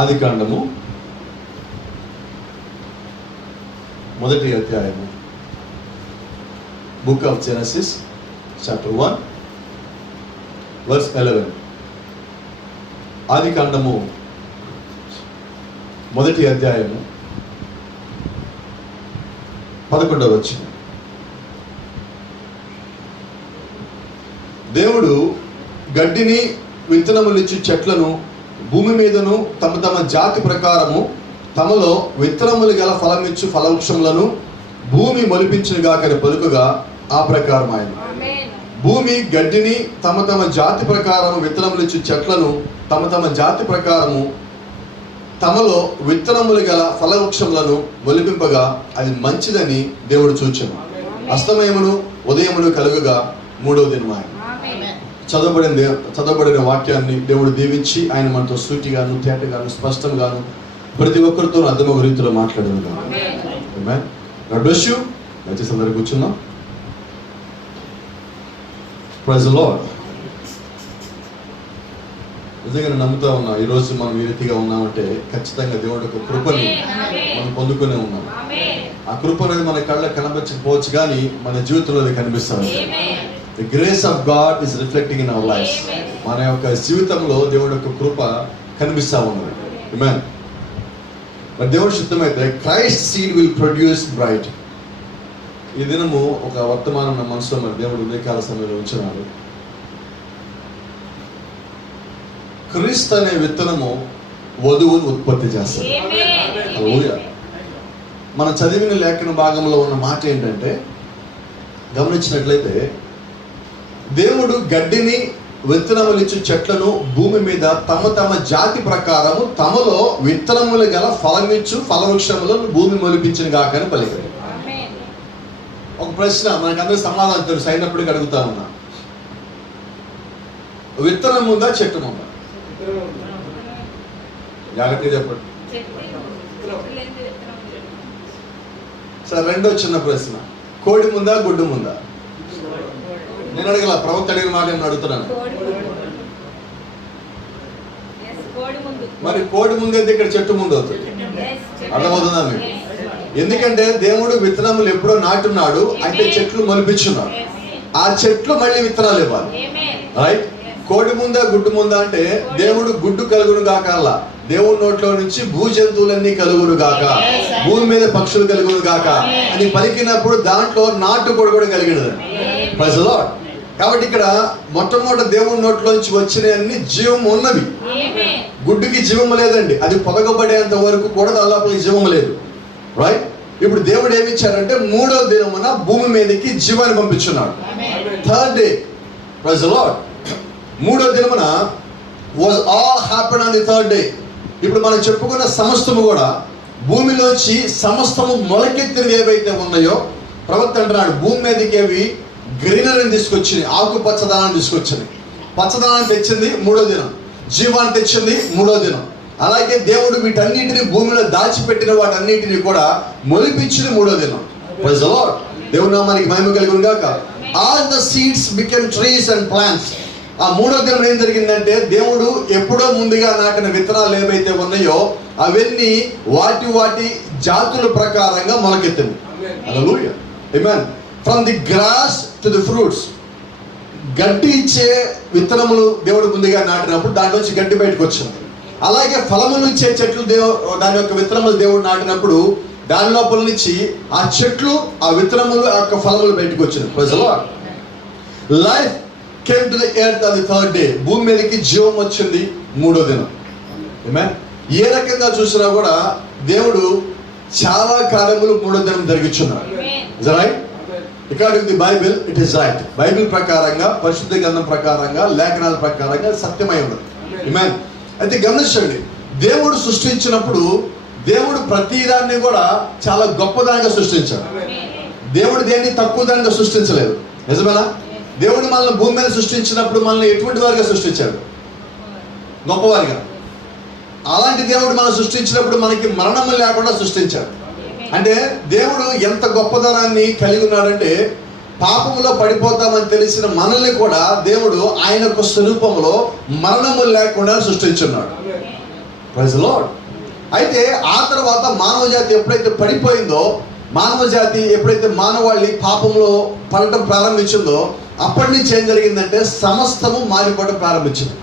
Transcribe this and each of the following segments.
ఆదికాండము 1వ అధ్యాయము, book of Genesis chapter 1 verse 11. ఆదికాండము 1వ అధ్యాయము 11వ వచనం. దేవుడు గడ్డిని విత్తనములిచ్చు చెట్లను భూమి మీదను తమ తమ జాతి ప్రకారము తమలో విత్తనములు గల ఫలమిచ్చు ఫలవృక్షములను భూమి మొలిపించునుగాకని పలుకగా ఆ ప్రకారం ఆయన. భూమి గడ్డిని తమ తమ జాతి ప్రకారము విత్తనములిచ్చు చెట్లను తమ తమ జాతి ప్రకారము తమలో విత్తనములు గల ఫలవృక్షములను మొలిపింపగా అది మంచిదని దేవుడు చూచెను. అస్తమయమును ఉదయమును కలుగగా 3వ దినము ఆయన. చదవబడిన వాక్యాన్ని దేవుడు దీవించి ఆయన మనతో సూటిగాను తేటగాను స్పష్టంగాను ప్రతి ఒక్కరితో అర్థమొక రీతిలో మాట్లాడను. ఆమేన్. God bless you. దయచేసి అందరూ కూర్చున్నాం. Praise the Lord. నిజంగా నమ్ముతా ఉన్నా, ఈరోజు మనం ఈ రీతిగా ఉన్నామంటే ఖచ్చితంగా దేవుడి యొక్క కృపని మనం పొందుకునే ఉన్నాం. ఆ కృప అనేది మన కళ్ళకి కనిపించకపోవచ్చు, కానీ మన జీవితంలో అది కనిపిస్తుంది. The grace of God is reflecting in our lives. మన యొక్క జీవితంలో దేవుడి యొక్క కృప కనిపిస్తూ ఉన్నది. Amen. మరి దేవుడి చిత్తమైతే Christ seed will produce bright. ఈ దినము ఒక వర్తమానం నా మనసులో మరి దేవుడు ఉదయకాల సమయంలో ఉంచినాడు. క్రీస్తు అనే విత్తనము వధువును ఉత్పత్తి చేస్తుంది. మనం చదివిన లేఖన భాగంలో ఉన్న మాట ఏంటంటే, గమనించినట్లయితే దేవుడు గడ్డిని విత్తనములిచ్చు చెట్లను భూమి మీద తమ తమ జాతి ప్రకారము తమలో విత్తనములు గల ఫలమిచ్చు ఫలవృక్షములను భూమి మొలిపించిన గాకని పలికాడు. ఒక ప్రశ్న మనకందరూ సమాధానం తెలుసు అయినప్పటికీ అడుగుతా ఉన్నా, విత్తనం ఉందా చెట్టు ఉందా? జాగ్రత్తగా చెప్పండి. సరే, రెండో చిన్న ప్రశ్న, కోడి ముందా గుడ్డు ముందా? నేను అడగల, ప్రవక్త అడిగిన మాట నేను అడుగుతున్నాను. మరి కోడి ముందైతే ఇక్కడ చెట్టు ముందు అవుతుంది. అర్థమవుతుందా మీకు? ఎందుకంటే దేవుడు విత్తనములు ఎప్పుడో నాటున్నాడు, అయితే చెట్లు మొలిపించున్నాడు. ఆ చెట్లు మళ్ళీ విత్తనాలు ఇవ్వాలి. రైట్? కోడి ముందా గుడ్డు ముందా అంటే దేవుడు గుడ్డు కలుగును గాకల్లా, దేవుడి నోట్లో నుంచి భూ జంతువులన్నీ కలుగును గాక, భూమి మీద పక్షులు కలుగును గాక అని పలికినప్పుడు దాంట్లో నాటుకోడి కూడా కలిగినది. Praise the Lord. కాబట్టి ఇక్కడ మొట్టమొదటి దేవుడి నోట్లోంచి వచ్చినవన్నీ జీవం ఉన్నవి. గుడ్డుకి జీవము లేదండి, అది పొదగబడేంత వరకు కూడా దాదాపు జీవము లేదు. రైట్? ఇప్పుడు దేవుడు ఏమి ఇచ్చారంటే 3వ దినమున భూమి మీదకి జీవాన్ని పంపించున్నాడు. Third day. Praise the Lord. 3వ దినమున was all happen on the third day. ఇప్పుడు మనం చెప్పుకున్న సమస్తము కూడా భూమిలోంచి సమస్తము మొలకెత్తినవి ఏవైతే ఉన్నాయో ప్రవక్త అంటున్నాడు, భూమి మీదకి అవి గ్రీనరీని తీసుకొచ్చింది, ఆకుపచ్చదనాన్ని తీసుకొచ్చింది. పచ్చదనాన్ని తెచ్చింది 3వ దినం, జీవాన్ని తెచ్చింది 3వ దినం. అలాగే దేవుడు వీటన్నిటిని భూమిలో దాచిపెట్టిన వాటన్నిటిని కూడా మొలిపించింది 3వ దినం. Praise the Lord. దేవుని నామానికి మహిమ కలుగును గాక. All the seeds became trees and plants. ఆ 3వ దినం ఏం జరిగిందంటే, దేవుడు ఎప్పుడో ముందుగా నాటిన విత్తనాలు ఏవైతే ఉన్నాయో అవన్నీ వాటి వాటి జాతుల ప్రకారంగా మొలకెత్తింది. హల్లెలూయా. ఆమేన్. From the grass to the fruits. గడ్డి ఇచ్చే విత్తనములు దేవుడు ముందుగా నాటినప్పుడు దాంట్లోంచి గడ్డి బయటకు వచ్చింది. అలాగే ఫలములు ఇచ్చే చెట్లు దాని యొక్క విత్తనములు దేవుడు నాటినప్పుడు దాని లోపల నుంచి ఆ చెట్లు, ఆ విత్తనములు, ఆ యొక్క ఫలములు బయటకు వచ్చింది. Praise the Lord. Life came to the earth on the third day. భూమి మీదకి జీవం వచ్చింది 3వ దినం. ఆమేన్. ఏ రకంగా చూసినా కూడా దేవుడు చాలా కార్యములు 3వ దినం జరిగించున్నాడు. Is that right? According to the Bible it is right. Bible ప్రకారంగా, పరిశుద్ధ గ్రంథం ప్రకారంగా, లేఖనాల ప్రకారంగా సత్యమై ఉన్నది. ఆమేన్. అయితే గమనించండి, దేవుడు సృష్టించినప్పుడు దేవుడు ప్రతిదాన్ని కూడా చాలా గొప్పదానిగా సృష్టించాడు. దేవుడు దేన్ని తక్కువదానిగా సృష్టించలేదు. నిజమేనా? దేవుడు మనల్ని భూమి మీద సృష్టించినప్పుడు మనల్ని ఎటువంటి వారిగా సృష్టించాడు? గొప్పవారిగా. అలాంటి దేవుడు మనం సృష్టించినప్పుడు మనకి మరణము లేకుండా సృష్టించాడు. అంటే దేవుడు ఎంత గొప్పదనాన్ని కలిగి ఉన్నాడంటే, పాపంలో పడిపోతామని తెలిసిన మనల్ని కూడా దేవుడు ఆయన యొక్క స్వరూపంలో మరణము లేకుండా సృష్టించున్నాడు. Praise lord. అయితే ఆ తర్వాత మానవ జాతి ఎప్పుడైతే పడిపోయిందో, మానవ జాతి ఎప్పుడైతే మానవాళి పాపంలో పడటం ప్రారంభించిందో, అప్పటి నుంచి ఏం జరిగిందంటే సమస్తము మారిపోవడం ప్రారంభించింది.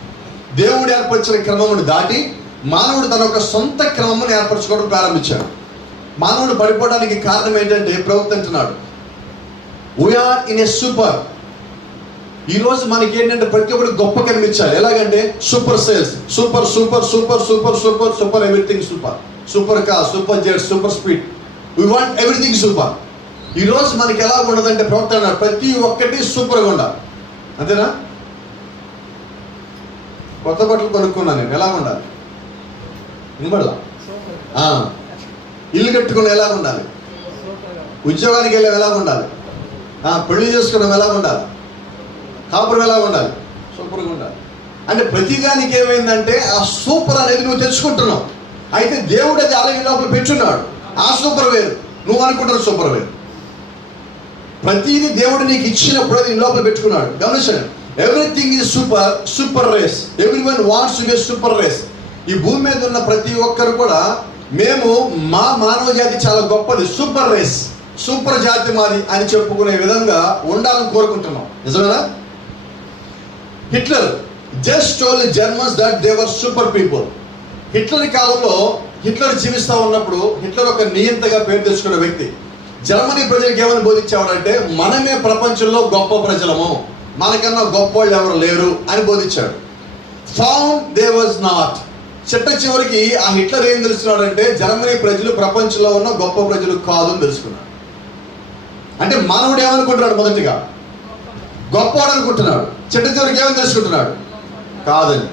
దేవుడు ఏర్పరిచిన క్రమమును దాటి మానవుడు తన యొక్క సొంత క్రమమును ఏర్పరచుకోవడం ప్రారంభించాడు. మానవుడు పడిపోవడానికి కారణం ఏంటంటే ప్రవక్త అంటున్నాడు, వీఆర్ ఇన్ ఏ సూపర్. ఈరోజు మనకి ఏంటంటే ప్రతి ఒక్కటి గొప్ప కనిపించాలి. ఎలాగంటే super sales, super super super super super super everything super, super car, super jet, super speed, we want everything super. ఈరోజు మనకి ఎలా ఉండదంటే ప్రవక్త అన్నాడు, ప్రతి ఒక్కటి సూపర్గా ఉండాలి. అంతేనా? కొత్త బట్టలు కొనుక్కున్నాను నేను, ఎలా ఉండాలి? వినబడలా? ఇల్లు కట్టుకున్నాం ఎలా ఉండాలి? ఉద్యోగానికి వెళ్ళాం ఎలా ఉండాలి? పెళ్లి చేసుకున్నాం ఎలా ఉండాలి? కాపురం ఎలా ఉండాలి? సూపర్గా ఉండాలి. అంటే ప్రతిదానికి ఏమైందంటే ఆ సూపర్ అనేది నువ్వు తెచ్చుకుంటున్నావు. అయితే దేవుడు అది అలాగే లోపల పెట్టున్నాడు. ఆ సూపర్ వేరు, నువ్వు అనుకుంటున్న సూపర్ వేరు. ప్రతిదీ దేవుడు నీకు ఇచ్చినప్పుడు అది లోపల పెట్టుకున్నాడు. గమనించండి, everything is super, super race. Everyone wants to be super race. ఈ భూమి మీద ఉన్న ప్రతి ఒక్కరు కూడా మేము మా మానవ జాతి చాలా గొప్పది, సూపర్ రేస్, సూపర్ జాతి మాది అని చెప్పుకునే విధంగా ఉండాలని కోరుకుంటున్నాం. నిజమేనా? Hitler just told Germans that they were super people. Hitler కాలంలో హిట్లర్ జీవిస్తూ ఉన్నప్పుడు హిట్లర్ ఒక నియంతగా పేరు తెచ్చుకున్న వ్యక్తి జర్మనీ ప్రజలకు ఏమని బోధించాడంటే, మనమే ప్రపంచంలో గొప్ప ప్రజలము, మనకన్నా గొప్ప వాళ్ళు ఎవరు లేరు అని బోధించాడు. Found they was not. చివరికి ఆ హిట్లర్ ఏం తెలుసుకున్నాడంటే, జర్మనీ ప్రజలు ప్రపంచంలో ఉన్న గొప్ప ప్రజలు కాదు అని తెలుసుకున్నాడు. అంటే మానవుడు ఏమనుకుంటున్నాడు? మొదటిగా గొప్పవాడు అనుకుంటున్నాడు. చివరికి ఏమని తెలుసుకుంటున్నాడు? కాదని.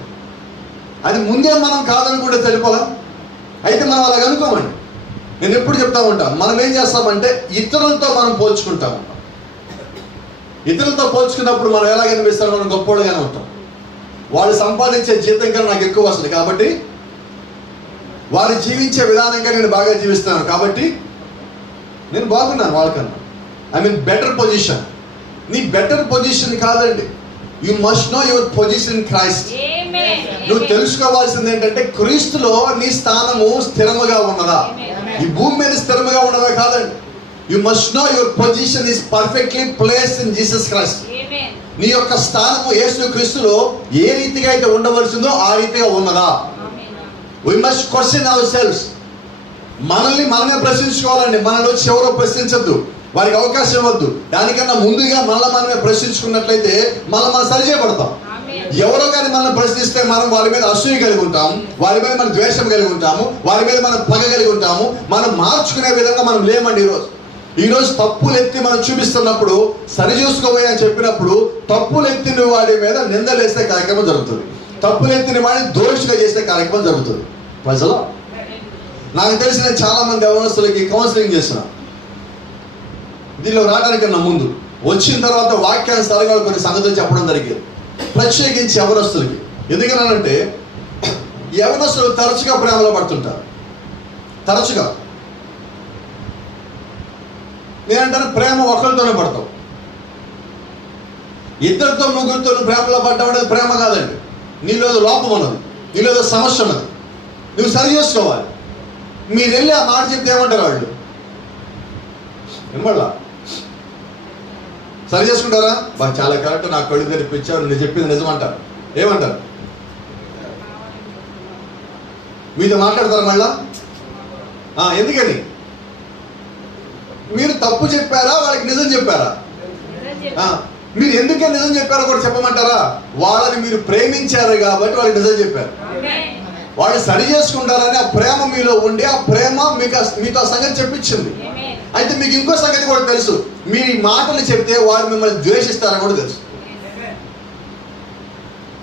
అది ముందే మనం కాదనుకుంటే తెలిపోలా. అయితే మనం అలాగ అనుకోమండి. నేను ఎప్పుడు చెప్తా ఉంటాను, మనం ఏం చేస్తామంటే ఇతరులతో మనం పోల్చుకుంటాము. ఇతరులతో పోల్చుకున్నప్పుడు మనం ఎలా కనిపిస్తాం? మనం గొప్పవాళ్ళుగానే ఉంటాం. వాళ్ళు సంపాదించే జీతం కన్నా నాకు ఎక్కువ వస్తుంది కాబట్టి, వారు జీవించే విధానంగా నేను బాగా జీవిస్తున్నాను కాబట్టి నేను బాగున్నాను వాళ్ళకన్నా. I mean better position. నీ బెటర్ పొజిషన్ కాదండి. You must no your position in Christ. నువ్వు తెలుసుకోవాల్సింది ఏంటంటే, క్రీస్తులో నీ స్థానము స్థిరముగా ఉన్నదా, ఈ భూమి మీద స్థిరముగా ఉన్నదా కాదండి. You must no your position is perfectly placed in Jesus Christ. నీ యొక్క స్థానము యేసు క్రీస్తులో ఏ రీతిగా అయితే ఉండవలసిందో ఆ రీతిగా ఉన్నదా. We must question ourselves. మనల్ని మనమే ప్రశ్నించుకోవాలండి. మనలో వచ్చి ఎవరో ప్రశ్నించద్దు, వారికి అవకాశం ఇవ్వద్దు. దానికన్నా ముందుగా మనమే ప్రశ్నించుకున్నట్లయితే మనం సరిచేయబడతాం. ఎవరో కానీ మనం ప్రశ్నిస్తే మనం వారి మీద అసూయ కలిగి ఉంటాము, వారి మీద మనం ద్వేషం కలిగి ఉంటాము, వారి మీద మనం పగ కలిగి ఉంటాము. మనం మార్చుకునే విధంగా మనం లేమండి. ఈరోజు తప్పులు ఎత్తి మనం చూపిస్తున్నప్పుడు, సరి చూసుకోబోయే అని చెప్పినప్పుడు, తప్పులు ఎత్తిన వాడి మీద నిందలేసే కార్యక్రమం జరుగుతుంది. తప్పులు ఎత్తిన వాడిని దోషిగా చేసే కార్యక్రమం జరుగుతుంది. ప్రజలు నాకు తెలిసిన చాలా మంది యవనస్తులకి కౌన్సిలింగ్ చేసిన, దీనిలో రావడానికన్నా ముందు వచ్చిన తర్వాత వాక్యానుసారంగా కొన్ని సంగతులు చెప్పడం జరిగింది, ప్రత్యేకించి యవనస్తులకి. ఎందుకనంటే యవనస్తులు తరచుగా ప్రేమలో పడుతుంటారు. తరచుగా నేనంటాను, ప్రేమ ఒకరితోనే పడతాం. ఇద్దరితో ముగ్గురితో ప్రేమలో పడ్డం అనేది ప్రేమ కాదండి. నీలో లోపం ఉన్నది, నీలో సమస్య ఉన్నది, నువ్వు సరి చేసుకోవాలి. మీరు వెళ్ళి ఆ మాట చెప్తే ఏమంటారు వాళ్ళు? వినబడలా? సరి చేసుకుంటారా? బా చాలా కరెక్ట్, నా కళ్ళు తెరిపించావు, నేను చెప్పింది నిజమంటారు. ఏమంటారు? మీతో మాట్లాడతారా మళ్ళా? ఎందుకని? మీరు తప్పు చెప్పారా, వాళ్ళకి నిజం చెప్పారా? మీరు ఎందుకే నిజం చెప్పారో కూడా చెప్పమంటారా? వాళ్ళని మీరు ప్రేమించారు కాబట్టి వాళ్ళకి నిజం చెప్పారు. వాళ్ళు సరి చేసుకుంటారని ఆ ప్రేమ మీలో ఉండి, ఆ ప్రేమ మీతో సంగతి చెప్పించింది. అయితే మీకు ఇంకో సంగతి కూడా తెలుసు, మీ మాటలు చెప్తే వారు మిమ్మల్ని ద్వేషిస్తారని కూడా తెలుసు.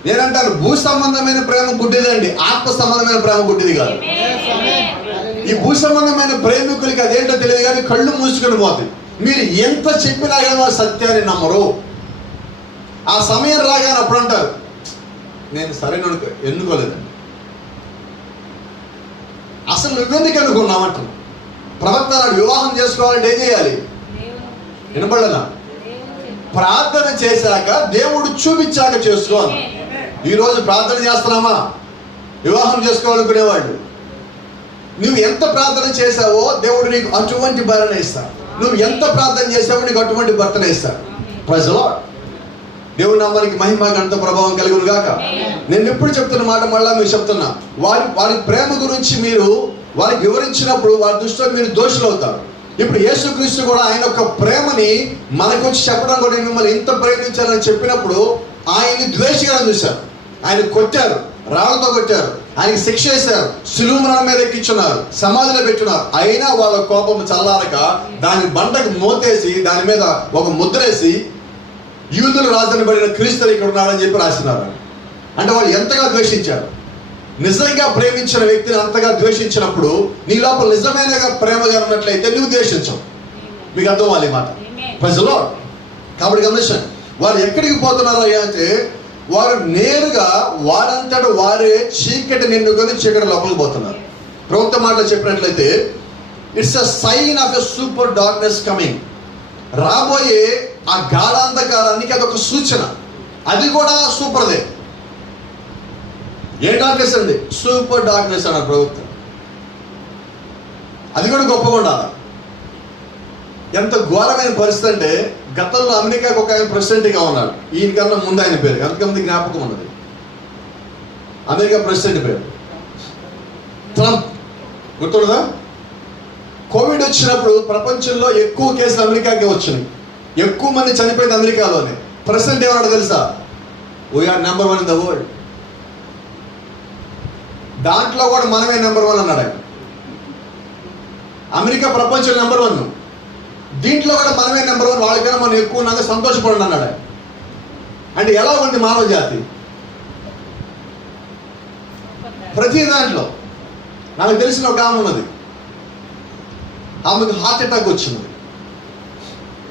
నేనంటాను, భూ సంబంధమైన ప్రేమ గుడ్డిదండి, ఆత్మ సంబంధమైన ప్రేమ గుడ్డిది కాదు. ఈ భూ సంబంధమైన ప్రేమికులకి అదేంటో తెలియదు కానీ కళ్ళు మూసుకొని పోతాయి. మీరు ఎంత చెప్పినా కానీ వారు సత్యాన్ని నమ్మరు. ఆ సమయం రాగానే అప్పుడు అంటారు, నేను సరైన ఎన్నుకోలేదండి. అసలు నువ్వెందుకు ఎన్నుకున్నావంటారు. ప్రవక్త నాడు వివాహం చేసుకోవాలంటే ఏం చేయాలి? వినపడలా? ప్రార్థన చేశాక, దేవుడు చూపించాక చేసుకోవాలి. ఈరోజు ప్రార్థన చేస్తున్నామా? వివాహం చేసుకోవాలనుకునేవాళ్ళు. నువ్వు ఎంత ప్రార్థన చేశావో దేవుడు నీకు అటువంటి భార్యను ఇస్తాడు. నువ్వు ఎంత ప్రార్థన చేసావో నీకు అటువంటి భర్తను ఇస్తాడు. Praise the Lord. దేవుడి నామానికి మహిమ ఘనత ప్రభావం కలుగును గాక. నేను ఎప్పుడు చెప్తున్న మాట మళ్ళా మీరు చెప్తున్నా, వారి ప్రేమ గురించి మీరు వారికి వివరించినప్పుడు వారి దృష్టిలో మీరు దోషులు అవుతారు. ఇప్పుడు యేసుక్రీస్తు కూడా ఆయన యొక్క ప్రేమని మనకు వచ్చి చెప్పడం కూడా, మిమ్మల్ని ఇంత ప్రేమించాలని చెప్పినప్పుడు ఆయన్ని ద్వేషిగానే చూశారు. ఆయన కొట్టారు, రాళ్లతో కొట్టారు, ఆయనకి శిక్ష వేశారు, సిలువ మరణం మీద ఎక్కించున్నారు, సమాధిలో పెట్టున్నారు. అయినా వాళ్ళ కోపం చల్లారక దాని బండకు మోతేసి దాని మీద ఒక ముద్రేసి యూదులు రాజనబడిన క్రీస్తు ఇక్కడ ఉన్నాడని చెప్పి రాసినారు. అంటే వాళ్ళు ఎంతగా ద్వేషించారు. నిజంగా ప్రేమించిన వ్యక్తిని అంతగా ద్వేషించినప్పుడు నీ లోపల నిజమైన ప్రేమగా ఉన్నట్లయితే నువ్వు ద్వేషించవు. మీకు అర్థం అవ్వాలి మాట. Praise the Lord. కాబట్టి గమనించండి, వారు ఎక్కడికి పోతున్నారు అంటే వారు నేరుగా వారంతట వారే చీకటి నిండుకొని చీకటి లోపలికి పోతున్నారు. ప్రవక్త మాటలు చెప్పినట్లయితే it's a sign of a super darkness coming. రాబోయే ఆ గాఢాంధకారానికి అదొక సూచన. అది కూడా సూపర్దే. ఏ డార్క్నెస్ అండి? సూపర్ డార్క్నెస్ అన్నారు ప్రవక్త. అది కూడా గొప్పగా ఉండాలి. ఎంత ఘోరమైన పరిస్థితి అంటే, గతంలో అమెరికాకు ఒక ఆయన ప్రెసిడెంట్గా ఉన్నాడు. ఈయనకన్నా ముందు ఆయన పేరు ఎంతమంది జ్ఞాపకం ఉన్నది? అమెరికా ప్రెసిడెంట్ పేరు ట్రంప్. గుర్తుండదా? కోవిడ్ వచ్చినప్పుడు ప్రపంచంలో ఎక్కువ కేసులు అమెరికాకే వచ్చినాయి, ఎక్కువ మంది చనిపోయింది అమెరికాలోనే. ప్రెసిడెంట్ ఏమన్నాడు తెలుసా? We are number 1 in the world. దాంట్లో కూడా మనమే నెంబర్ 1 అన్నాడు ఆయన. అమెరికా ప్రపంచం నెంబర్ 1, దీంట్లో కూడా మనమే నెంబర్ 1, వాళ్ళకైనా మనం ఎక్కువ ఉన్నాక సంతోషపడండి అన్నాడు ఆయన. అంటే ఎలా ఉంది మానవ జాతి? ప్రతి దాంట్లో. నాకు తెలిసిన ఒక ఆమె ఉన్నది, ఆమెకు హార్ట్ అటాక్ వచ్చింది.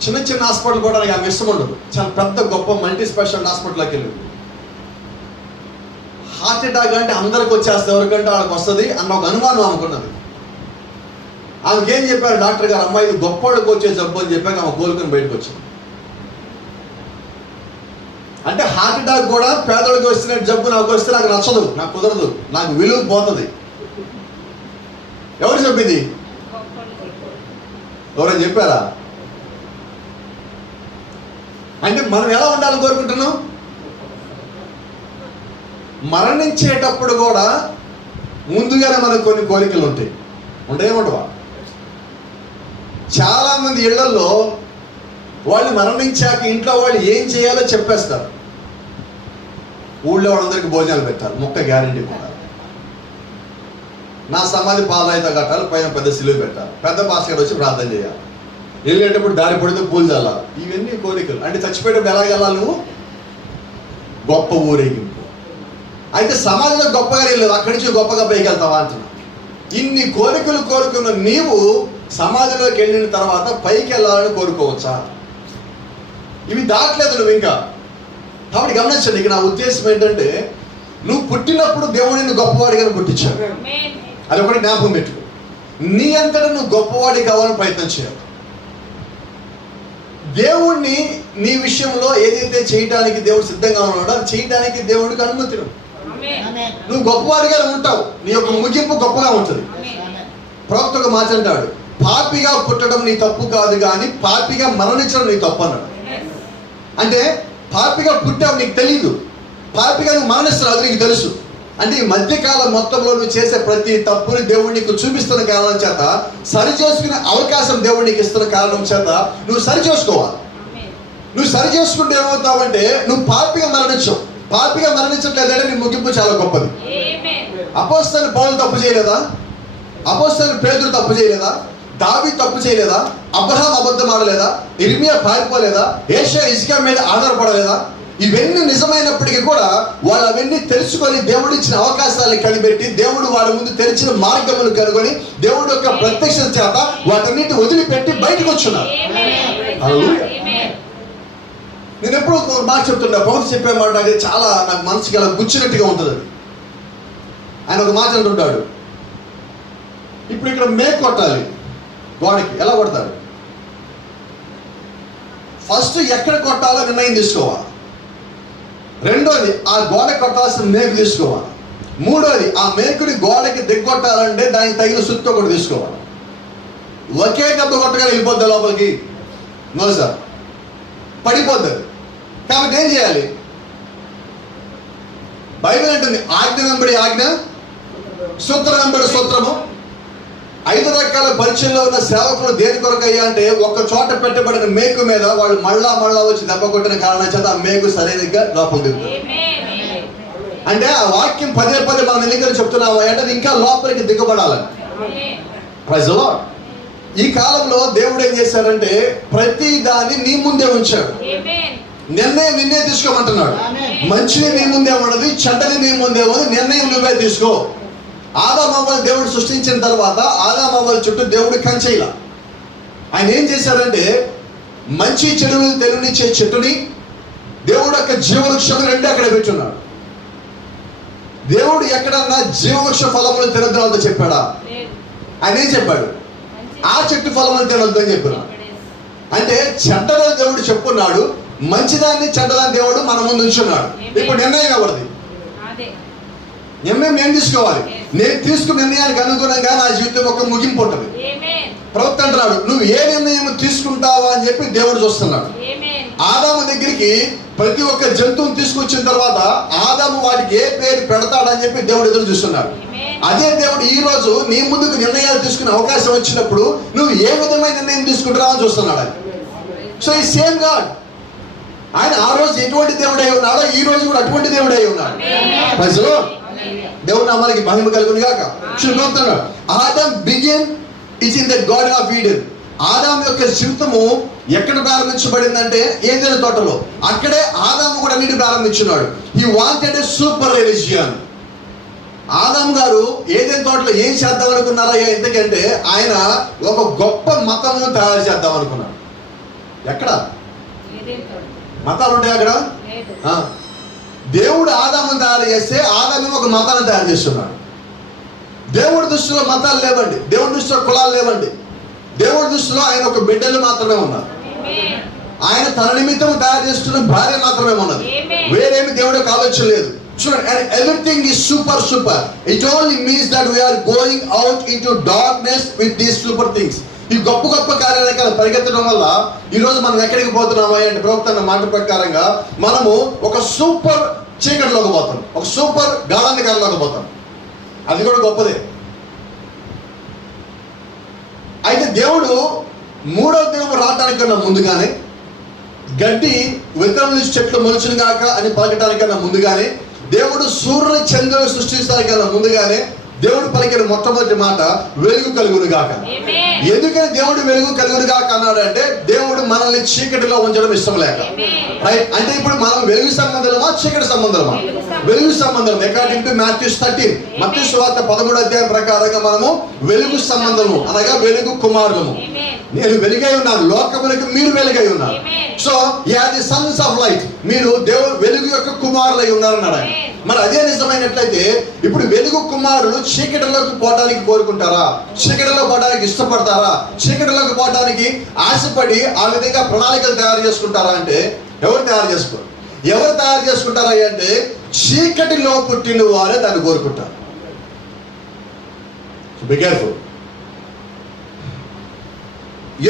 చిన్న చిన్న హాస్పిటల్ కూడా ఆమె ఇష్టం ఉండదు, చాలా పెద్ద గొప్ప మల్టీ స్పెషాలిటీ హాస్పిటల్కి వెళ్ళింది. హార్ట్ అటాక్ అంటే అందరికి వచ్చేస్తే ఎవరికంటే వాళ్ళకి వస్తుంది అన్న ఒక అనుమానం ఆమెకున్నది. ఆమెకి ఏం చెప్పారు డాక్టర్ గారు, అమ్మాయి ఇది గొప్పవాళ్ళకి వచ్చే జబ్బు అని చెప్పాక ఆమె కోలుకొని బయటకు వచ్చింది. అంటే హార్ట్ అటాక్ కూడా పేదవాళ్ళకి వస్తున్న జబ్బు నాకు వస్తే నాకు నచ్చదు, నాకు కుదరదు, నాకు విలువ పోతుంది. ఎవరు చెప్పింది? ఎవరైనా చెప్పారా? అంటే మనం ఎలా ఉండాలని కోరుకుంటున్నాం? మరణించేటప్పుడు కూడా ముందుగానే మనకు కొన్ని కోరికలు ఉంటాయి. ఉంటాయేమంటవా? చాలా మంది ఇళ్లలో వాళ్ళు మరణించాక ఇంట్లో వాళ్ళు ఏం చేయాలో చెప్పేస్తారు. ఊళ్ళో వాళ్ళందరికీ భోజనాలు పెట్టాలి, మొక్క గ్యారెంటీ కూడా. నా సమాధి పాలరాయితో కట్టాలి, పైన పెద్ద సిలువ పెట్టాలి, పెద్ద పాస్టర్ వచ్చి ప్రార్థన చేయాలి, వెళ్ళేటప్పుడు దారి పడితే పూలు చల్లాలి. ఇవన్నీ కోరికలు. అంటే చచ్చిపోయేటప్పుడు ఎలా వెళ్ళాలి నువ్వు? గొప్ప ఊరేగింపు. అయితే సమాజంలో గొప్పగా వెళ్ళలేదు, అక్కడి నుంచి గొప్పగా పైకి వెళ్తావా అంటున్నా. ఇన్ని కోరికలు కోరుకున్న నీవు సమాజంలోకి వెళ్ళిన తర్వాత పైకి వెళ్ళాలని కోరుకోవచ్చా? ఇవి దాటలేదు నువ్వు ఇంకా. కాబట్టి గమనించండి, ఇక నా ఉద్దేశం ఏంటంటే, నువ్వు పుట్టినప్పుడు దేవుడిని గొప్పవాడిగా పుట్టించావు. అది ఒకటి జ్ఞాపకం పెట్టు. నీ అంతటా నువ్వు గొప్పవాడి కావాలని ప్రయత్నం చేయాలి. దేవుణ్ణి నీ విషయంలో ఏదైతే చేయడానికి దేవుడు సిద్ధంగా ఉన్నాడో అది చేయడానికి దేవుడికి అనుమతి. నువ్వు గొప్పవాడిగా ఉంటావు, నీ యొక్క ముగింపు గొప్పగా ఉంటుంది. ప్రవక్త ఒక మాట అంటాడు, పాపిగా పుట్టడం నీ తప్పు కాదు కానీ పాపిగా మరణించడం నీ తప్పు అన్నాడు. అంటే పాపిగా పుట్టావు నీకు తెలియదు, పాపిగా నువ్వు మరణిస్తున్నావు అది నీకు తెలుసు. అంటే ఈ మధ్యకాలం మొత్తంలో నువ్వు చేసే ప్రతి తప్పుని దేవుడు నీకు చూపిస్తున్న కారణం చేత, సరి చేసుకునే అవకాశం దేవుడు నీకు ఇస్తున్న కారణం చేత నువ్వు సరి చేసుకోవాలి. నువ్వు సరి చేసుకుంటే ఏమవుతావంటే నువ్వు పాపిగా మరణించవు. పాపిగా మరణించట్లేదంటే నీ ముగింపు చాలా గొప్పది. అపోస్తలుడు పౌలు తప్పు చేయలేదా? అపోస్తలుడు పేతురు తప్పు చేయలేదా? దావీదు తప్పు చేయలేదా? అబ్రహాం అబద్ధం ఆడలేదా? ఇర్మియా పారిపోలేదా? యెషయా ఇజ్కియా మీద ఆధారపడలేదా? ఇవన్నీ నిజమైనప్పటికీ కూడా వాళ్ళు అవన్నీ తెలుసుకొని దేవుడు ఇచ్చిన అవకాశాలను కనిపెట్టి దేవుడు వాడి ముందు తెరిచిన మార్గములు కనుగొని దేవుడు యొక్క ప్రత్యక్షత చేత వాటన్నిటి వదిలిపెట్టి బయటకు వచ్చున్నారు. నేను ఎప్పుడు మాట చెప్తున్నా, పౌరు చెప్పే మాట నాకు చాలా నాకు మనసుకి అలా గుచ్చినట్టుగా ఉంటుంది. ఆయన ఒక మాట అంటుంటాడు, ఇప్పుడు ఇక్కడ మేకు కొట్టాలి, గోడకి ఎలా కొడతారు? ఫస్ట్ ఎక్కడ కొట్టాలో నిర్ణయం తీసుకోవాలి. రెండోది ఆ గోడ కొట్టాల్సిన మేకు తీసుకోవాలి. మూడోది, ఆ మేకుని గోడకి దిగ్గొట్టాలంటే దానికి తగిన సుత్తి ఒకటి తీసుకోవాలి. ఒకే దెబ్బ కొట్టగా వెళ్ళిపోద్ది లోపలికి, నో సార్, పడిపోద్ది. కాబట్టి ఏం చేయాలి? బైబిల్ అంటుంది ఆజ్ఞ వెంబడి ఆజ్ఞ, సూత్రం వెంబడి సూత్రము. 5 రకాల పరిచయంలో ఉన్న సేవకులు దేని కొరకయ్యా అంటే, ఒక్క చోట పెట్టబడిన మేకు మీద వాళ్ళు మళ్ళా వచ్చి దెబ్బ కొట్టిన కారణం చేత ఆ మేకు సరైనగా లోపలికి దిగుతుంది. అంటే ఆ వాక్యం పదే మనం ఎన్నికలు చెప్తున్నావా అంటే అది ఇంకా లోపలికి దిగబడాలని. Praise the lord. ఈ కాలంలో దేవుడు ఏం చేశారంటే ప్రతి దాన్ని నీ ముందే ఉంచాడు. నిర్ణయం నిన్నే తీసుకోమంటున్నాడు. మంచిని నీ ముందే ఉన్నది, చెడ్డని నీ ముందే ఉన్నది, నిర్ణయం నువ్వే తీసుకో. ఆదాము అవ్వలు దేవుడు సృష్టించిన తర్వాత ఆదాము అవ్వల చుట్టూ దేవుడు కంచేయాల. ఆయన ఏం చేశారంటే మంచి చెడుని తెలియనిచ్చే చెట్టుని, దేవుడు యొక్క జీవవృక్షం రెండు అక్కడ పెట్టున్నాడు. దేవుడు ఎక్కడన్నా జీవవృక్ష ఫలములు తినద్దు చెప్పాడా? ఆయన ఏం చెప్పాడు? ఆ చెట్టు ఫలములు తినొద్దు అని చెప్పినాడు. అంటే చెడ్డదని దేవుడు చెప్పున్నాడు, మంచిదాన్ని చెడ్డదాన్ని దేవుడు మన ముందు ఉంచున్నాడు. ఇప్పుడు నిర్ణయం ఎవరిది? నిర్ణయం నేను తీసుకోవాలి. నేను తీసుకున్న నిర్ణయానికి అనుగుణంగా నా జీవితం ఒక ముగింపు ఉంటుంది. ప్రవక్త అంటున్నాడు నువ్వు ఏ నిర్ణయం తీసుకుంటావా అని చెప్పి దేవుడు చూస్తున్నాడు. ఆదాము దగ్గరికి ప్రతి ఒక్క జంతువుని తీసుకొచ్చిన తర్వాత ఆదాము వాటికి ఏ పేరు పెడతాడని చెప్పి దేవుడు ఎదురు చూస్తున్నాడు. అదే దేవుడు ఈ రోజు నీ ముందుకు నిర్ణయాలు తీసుకునే అవకాశం వచ్చినప్పుడు నువ్వు ఏ విధమైన నిర్ణయం తీసుకుంటావా అని చూస్తున్నాడు. సో ఈ సేమ్ గాడ్, ఆయన ఆ రోజు ఎటువంటి దేవుడై ఉన్నాడో ఈ రోజు కూడా అటువంటి దేవుడై ఉన్నాడు. ప్రజలు దేవుడు నామానికి మహిమ కలుగును గాక. చూస్తున్నాడు Adam begin is in the garden of Eden. Adam యొక్క జీవితము ఎక్కడ ప్రారంభించబడిందంటే ఏదైనా తోటలో. అక్కడే ఆదాము కూడా నీటి ప్రారంభించున్నాడు. He wanted a super religion. ఆదాం గారు ఏదైనా తోటలో ఏం చేద్దాం అనుకున్నారా? ఎందుకంటే ఆయన ఒక గొప్ప మతము తయారు చేద్దాం అనుకున్నాడు. ఎక్కడ మతాలు ఉంటాయి? అక్కడ దేవుడు ఆదామును తయారు చేస్తే ఆదాము ఒక మతాన్ని తయారు చేస్తున్నాడు. దేవుడి దృష్టిలో మతాలు లేవండి, దేవుడి దృష్టిలో కులాలు లేవండి. దేవుడి దృష్టిలో ఆయన ఒక బిడ్డలు మాత్రమే ఉన్నారు. ఆయన తన నిమిత్తం తయారు చేస్తున్న భార్య మాత్రమే ఉన్నది, వేరేమి దేవుడు యొక్క ఆలోచన లేదు. చూడండి, and everything is super. It only means that we are going out into darkness with these super things. ఈ గొప్ప కార్యాలయాలు పరిగెత్తడం వల్ల ఈరోజు మనం ఎక్కడికి పోతున్నామా అంటే ప్రవక్త మాట ప్రకారంగా మనము ఒక సూపర్ చీకటిలోకి పోతాం, ఒక సూపర్ గాఢాంధకారంలోకి పోతాం. అది కూడా గొప్పదే. అయితే దేవుడు మూడవ దినం రావడానికన్నా ముందుగానే, గడ్డి విత్తనం చెట్లు మొలుచును గాక అని పలకటానికన్నా ముందుగానే, దేవుడు సూర్యుని చంద్రుని సృష్టించడానికన్నా ముందుగానే దేవుడు పలికిన మొట్టమొదటి మాట వెలుగు కలుగును గాక. ఎందుకని దేవుడు వెలుగు కలుగును గాక అన్నాడు అంటే దేవుడు మనల్ని చీకటిలో ఉంచడం ఇష్టం లేక. రైట్? అంటే ఇప్పుడు మనం వెలుగు సంబంధమా చీకటి సంబంధమా? వెలుగు సంబంధం. అకార్డింగ్ టు మాథ్యూ 13, మత్తయి సువార్త 13వ అధ్యాయం ప్రకారంగా మనము వెలుగు సంబంధము అనగా వెలుగు కుమారులము. నేను వెలుగై ఉన్నాను, లోకములకు మీరు వెలుగై ఉన్నారు. So you are the sons of light. మీరు దేవుడు వెలుగు యొక్క కుమారులై ఉన్నారన్నాడు. మరి అదే నిజమైనట్లయితే ఇప్పుడు వెలుగు కుమారులు చీకటిలోకి పోవడానికి కోరుకుంటారా? చీకటిలో పోవడానికి ఇష్టపడతారా? చీకటిలోకి పోవడానికి ఆశపడి ఆ విధంగా ప్రణాళికలు తయారు చేసుకుంటారా అంటే ఎవరు తయారు చేసుకోరు. ఎవరు తయారు చేసుకుంటారా అంటే చీకటిలో పుట్టిన వారే దాన్ని కోరుకుంటారు. Be careful.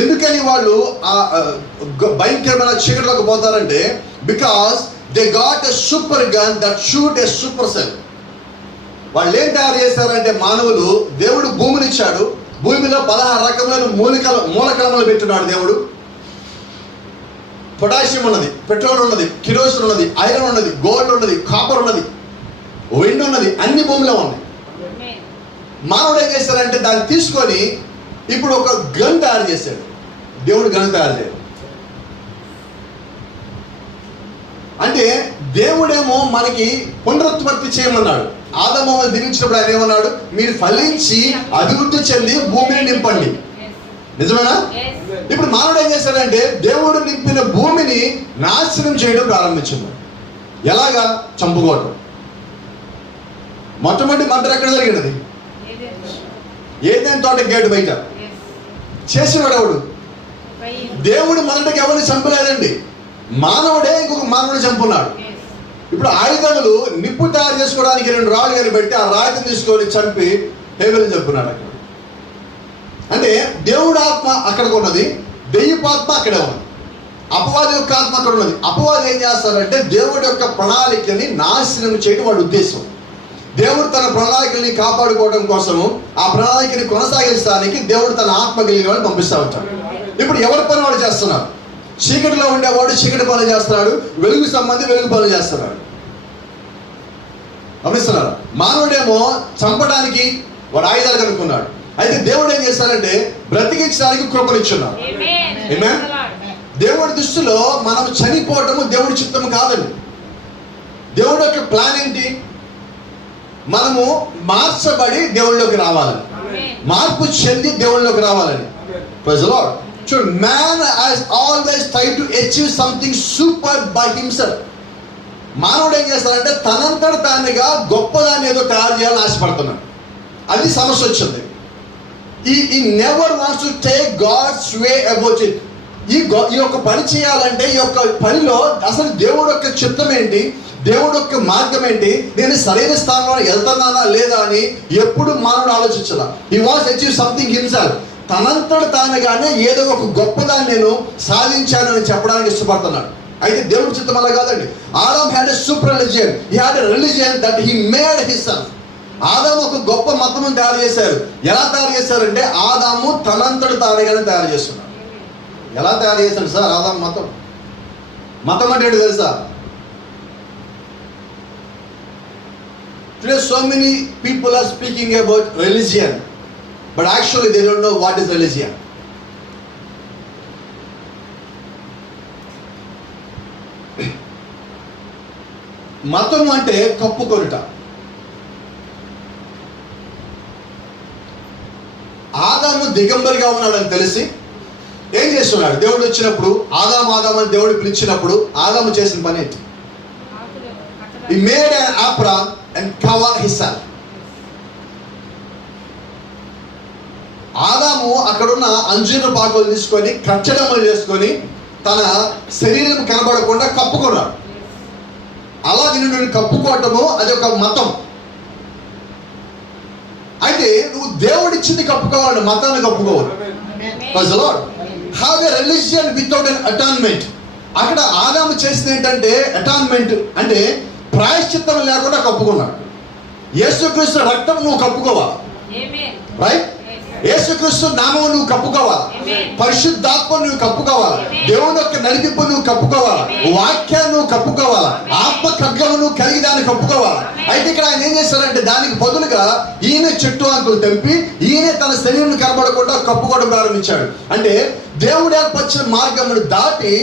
ఎందుకని వాళ్ళు ఆ భయంకరమైన చీకటిలోకి పోతారంటే because they got a super gun that shoot a super cell. వాళ్ళు ఏం తయారు చేశారంటే మానవులు, దేవుడు భూమిని ఇచ్చాడు, భూమిలో 16 రకములైన మూలకణములు పెట్టున్నాడు దేవుడు. పొటాషియం ఉన్నది, పెట్రోల్ ఉన్నది, కిరోసిన్ ఉన్నది, ఐరన్ ఉన్నది, గోల్డ్ ఉన్నది, కాపర్ ఉన్నది, వెండి ఉన్నది, అన్ని భూమిలో ఉన్నాయి. మానవుడు ఏం చేశారంటే దాన్ని తీసుకొని ఇప్పుడు ఒక గన్ తయారు చేశాడు. దేవుడు గన్ తయారు చేయడు. అంటే దేవుడేమో మనకి పునరుత్పత్తి చేయమన్నాడు. ఆదాము దిగించినప్పుడు ఆయన ఏమన్నాడు? మీరు ఫలించి అభివృద్ధి చెంది భూమిని నింపండి. నిజమేనా? ఇప్పుడు మానవుడు ఏం చేశాడంటే దేవుడు నింపిన భూమిని నాశనం చేయడం ప్రారంభించింది. ఎలాగా? చంపుకోవడం. మొట్టమొదటి మంట ఎక్కడ జరిగినది? ఏదైనా తోట గేటు బయట. చేసేవాడు ఎవడు? దేవుడు మొదటికి ఎవరిని చంపలేదండి, మానవుడే ఇంకొక మానవుడు చంపున్నాడు. ఇప్పుడు ఆయుధములు నిప్పు తయారు చేసుకోవడానికి 2 రాళ్ళు కానీ పెట్టి ఆ రాయిని తీసుకొని చంపి హేబెలు చెప్పుకున్నాడు అక్కడ. అంటే దేవుడు ఆత్మ అక్కడికి ఉన్నది, దెయ్యపు ఆత్మ అక్కడే ఉన్నది, అపవాది యొక్క ఆత్మ అక్కడ ఉన్నది. అపవాది ఏం చేస్తారంటే దేవుడి యొక్క ప్రణాళికని నాశనం చేయడం వాడి ఉద్దేశం. దేవుడు తన ప్రణాళికల్ని కాపాడుకోవడం కోసము, ఆ ప్రణాళికని కొనసాగించడానికి దేవుడు తన ఆత్మ కలిగిన వాడిని పంపిస్తూ ఉంటాడు. ఇప్పుడు ఎవరి పని వాడు చేస్తున్నారు? చీకటిలో ఉండేవాడు చీకటి పనులు చేస్తున్నాడు, వెలుగు సంబంధి వెలుగు పనులు చేస్తున్నాడు. గమనిస్తున్నారు? మానవుడేమో చంపడానికి వాడు ఆయుధాలు కనుక్కున్నాడు. అయితే దేవుడు ఏం చేస్తాడంటే బ్రతికించడానికి కృపనిచ్చున్నాడు. ఆమేన్. దేవుడి దృష్టిలో మనం చనిపోవటము దేవుడి చిత్తము కాదండి. దేవుడి యొక్క ప్లాన్ ఏంటి? మనము మార్చబడి దేవుళ్ళలోకి రావాలని, మార్పు చెంది దేవుళ్ళలోకి రావాలని. Praise the Lord. So man has always tried to achieve something super by himself. మానవుడు ఏం చేస్తాడంటే తనంతట తానుగా గొప్పదాన్ని ఏదో తయారు చేయాలని ఆశపడుతున్నాడు. అది సమస్య వచ్చింది. He never wants to take God's way about it. ఈ యొక్క పని చేయాలంటే ఈ యొక్క పనిలో అసలు దేవుడు యొక్క చిత్తం ఏంటి, దేవుడు యొక్క మార్గం ఏంటి, నేను సరైన స్థానంలో వెళ్తున్నానా లేదా అని ఎప్పుడు మానవుడు ఆలోచించాల. He wants to achieve something himself. తనంతట తానుగానే ఏదో ఒక గొప్పదాన్ని నేను సాధించానని చెప్పడానికి ఇష్టపడుతున్నాడు. అయితే దేవుడి చిత్తం అలా కాదండి. Adam had a super religion. He had a religion that he made himself. ఆదాము ఒక గొప్ప మతము తయారు చేశారు. ఎలా తయారు చేశారంటే ఆదాము తనంతట తానుగానే తయారు చేస్తున్నాడు. ఎలా తయారు చేశాడు సార్ ఆదాము మతం? మతం అంటే ఏంటి తెలుసా? Today so many people are speaking about religion, but actually they don't know what is religion. మతం అంటే కప్పుకొనుట. ఆదాము దిగంబరిగా ఉన్నాడని తెలిసి ఏం చేస్తున్నాడు? దేవుడు వచ్చినప్పుడు ఆదాము అని దేవుడు పిలిచినప్పుడు ఆదాము చేసిన పని ఏంటి? He made an apron and covered himself. ఆదాము అక్కడున్న అంజూర పాకులు తీసుకొని కచ్చడములు చేసుకొని తన శరీరం కనబడకుండా కప్పుకున్నాడు. అలా నిన్ను కప్పుకోవటము అది ఒక మతం. అయితే నువ్వు దేవుడిచ్చింది కప్పుకోవాలి, మతాన్ని కప్పుకోవాలి. Praise the Lord. Have a religion without an atonement. అక్కడ ఆదాము చేసింది ఏంటంటే అటాన్మెంట్ అంటే ప్రాయశ్చిత్తం లేకుండా కప్పుకున్నాడు. యేసుక్రీస్తు రక్తం నువ్వు కప్పుకోవాలి, రైట్? యేసుక్రీస్తు నామం నువ్వు కప్పుకోవాలి, పరిశుద్ధాత్మ నువ్వు కప్పుకోవాలి, దేవుని యొక్క నడిపింపు నువ్వు కప్పుకోవాలి, వాక్యాన్ని నువ్వు కప్పుకోవాలి, ఆత్మ ఖడ్గము నువ్వు కలిగి దాన్ని కప్పుకోవాలి. అయితే ఇక్కడ ఆయన ఏం చేశారంటే దానికి బదులుగా ఈయన చెట్టు ఆకులు తెంపి ఈయన తన శరీరం కనబడకుండా కప్పుకోవడం ప్రారంభించాడు. అంటే దేవుడు ఏర్పరిచిన మార్గమును దాటి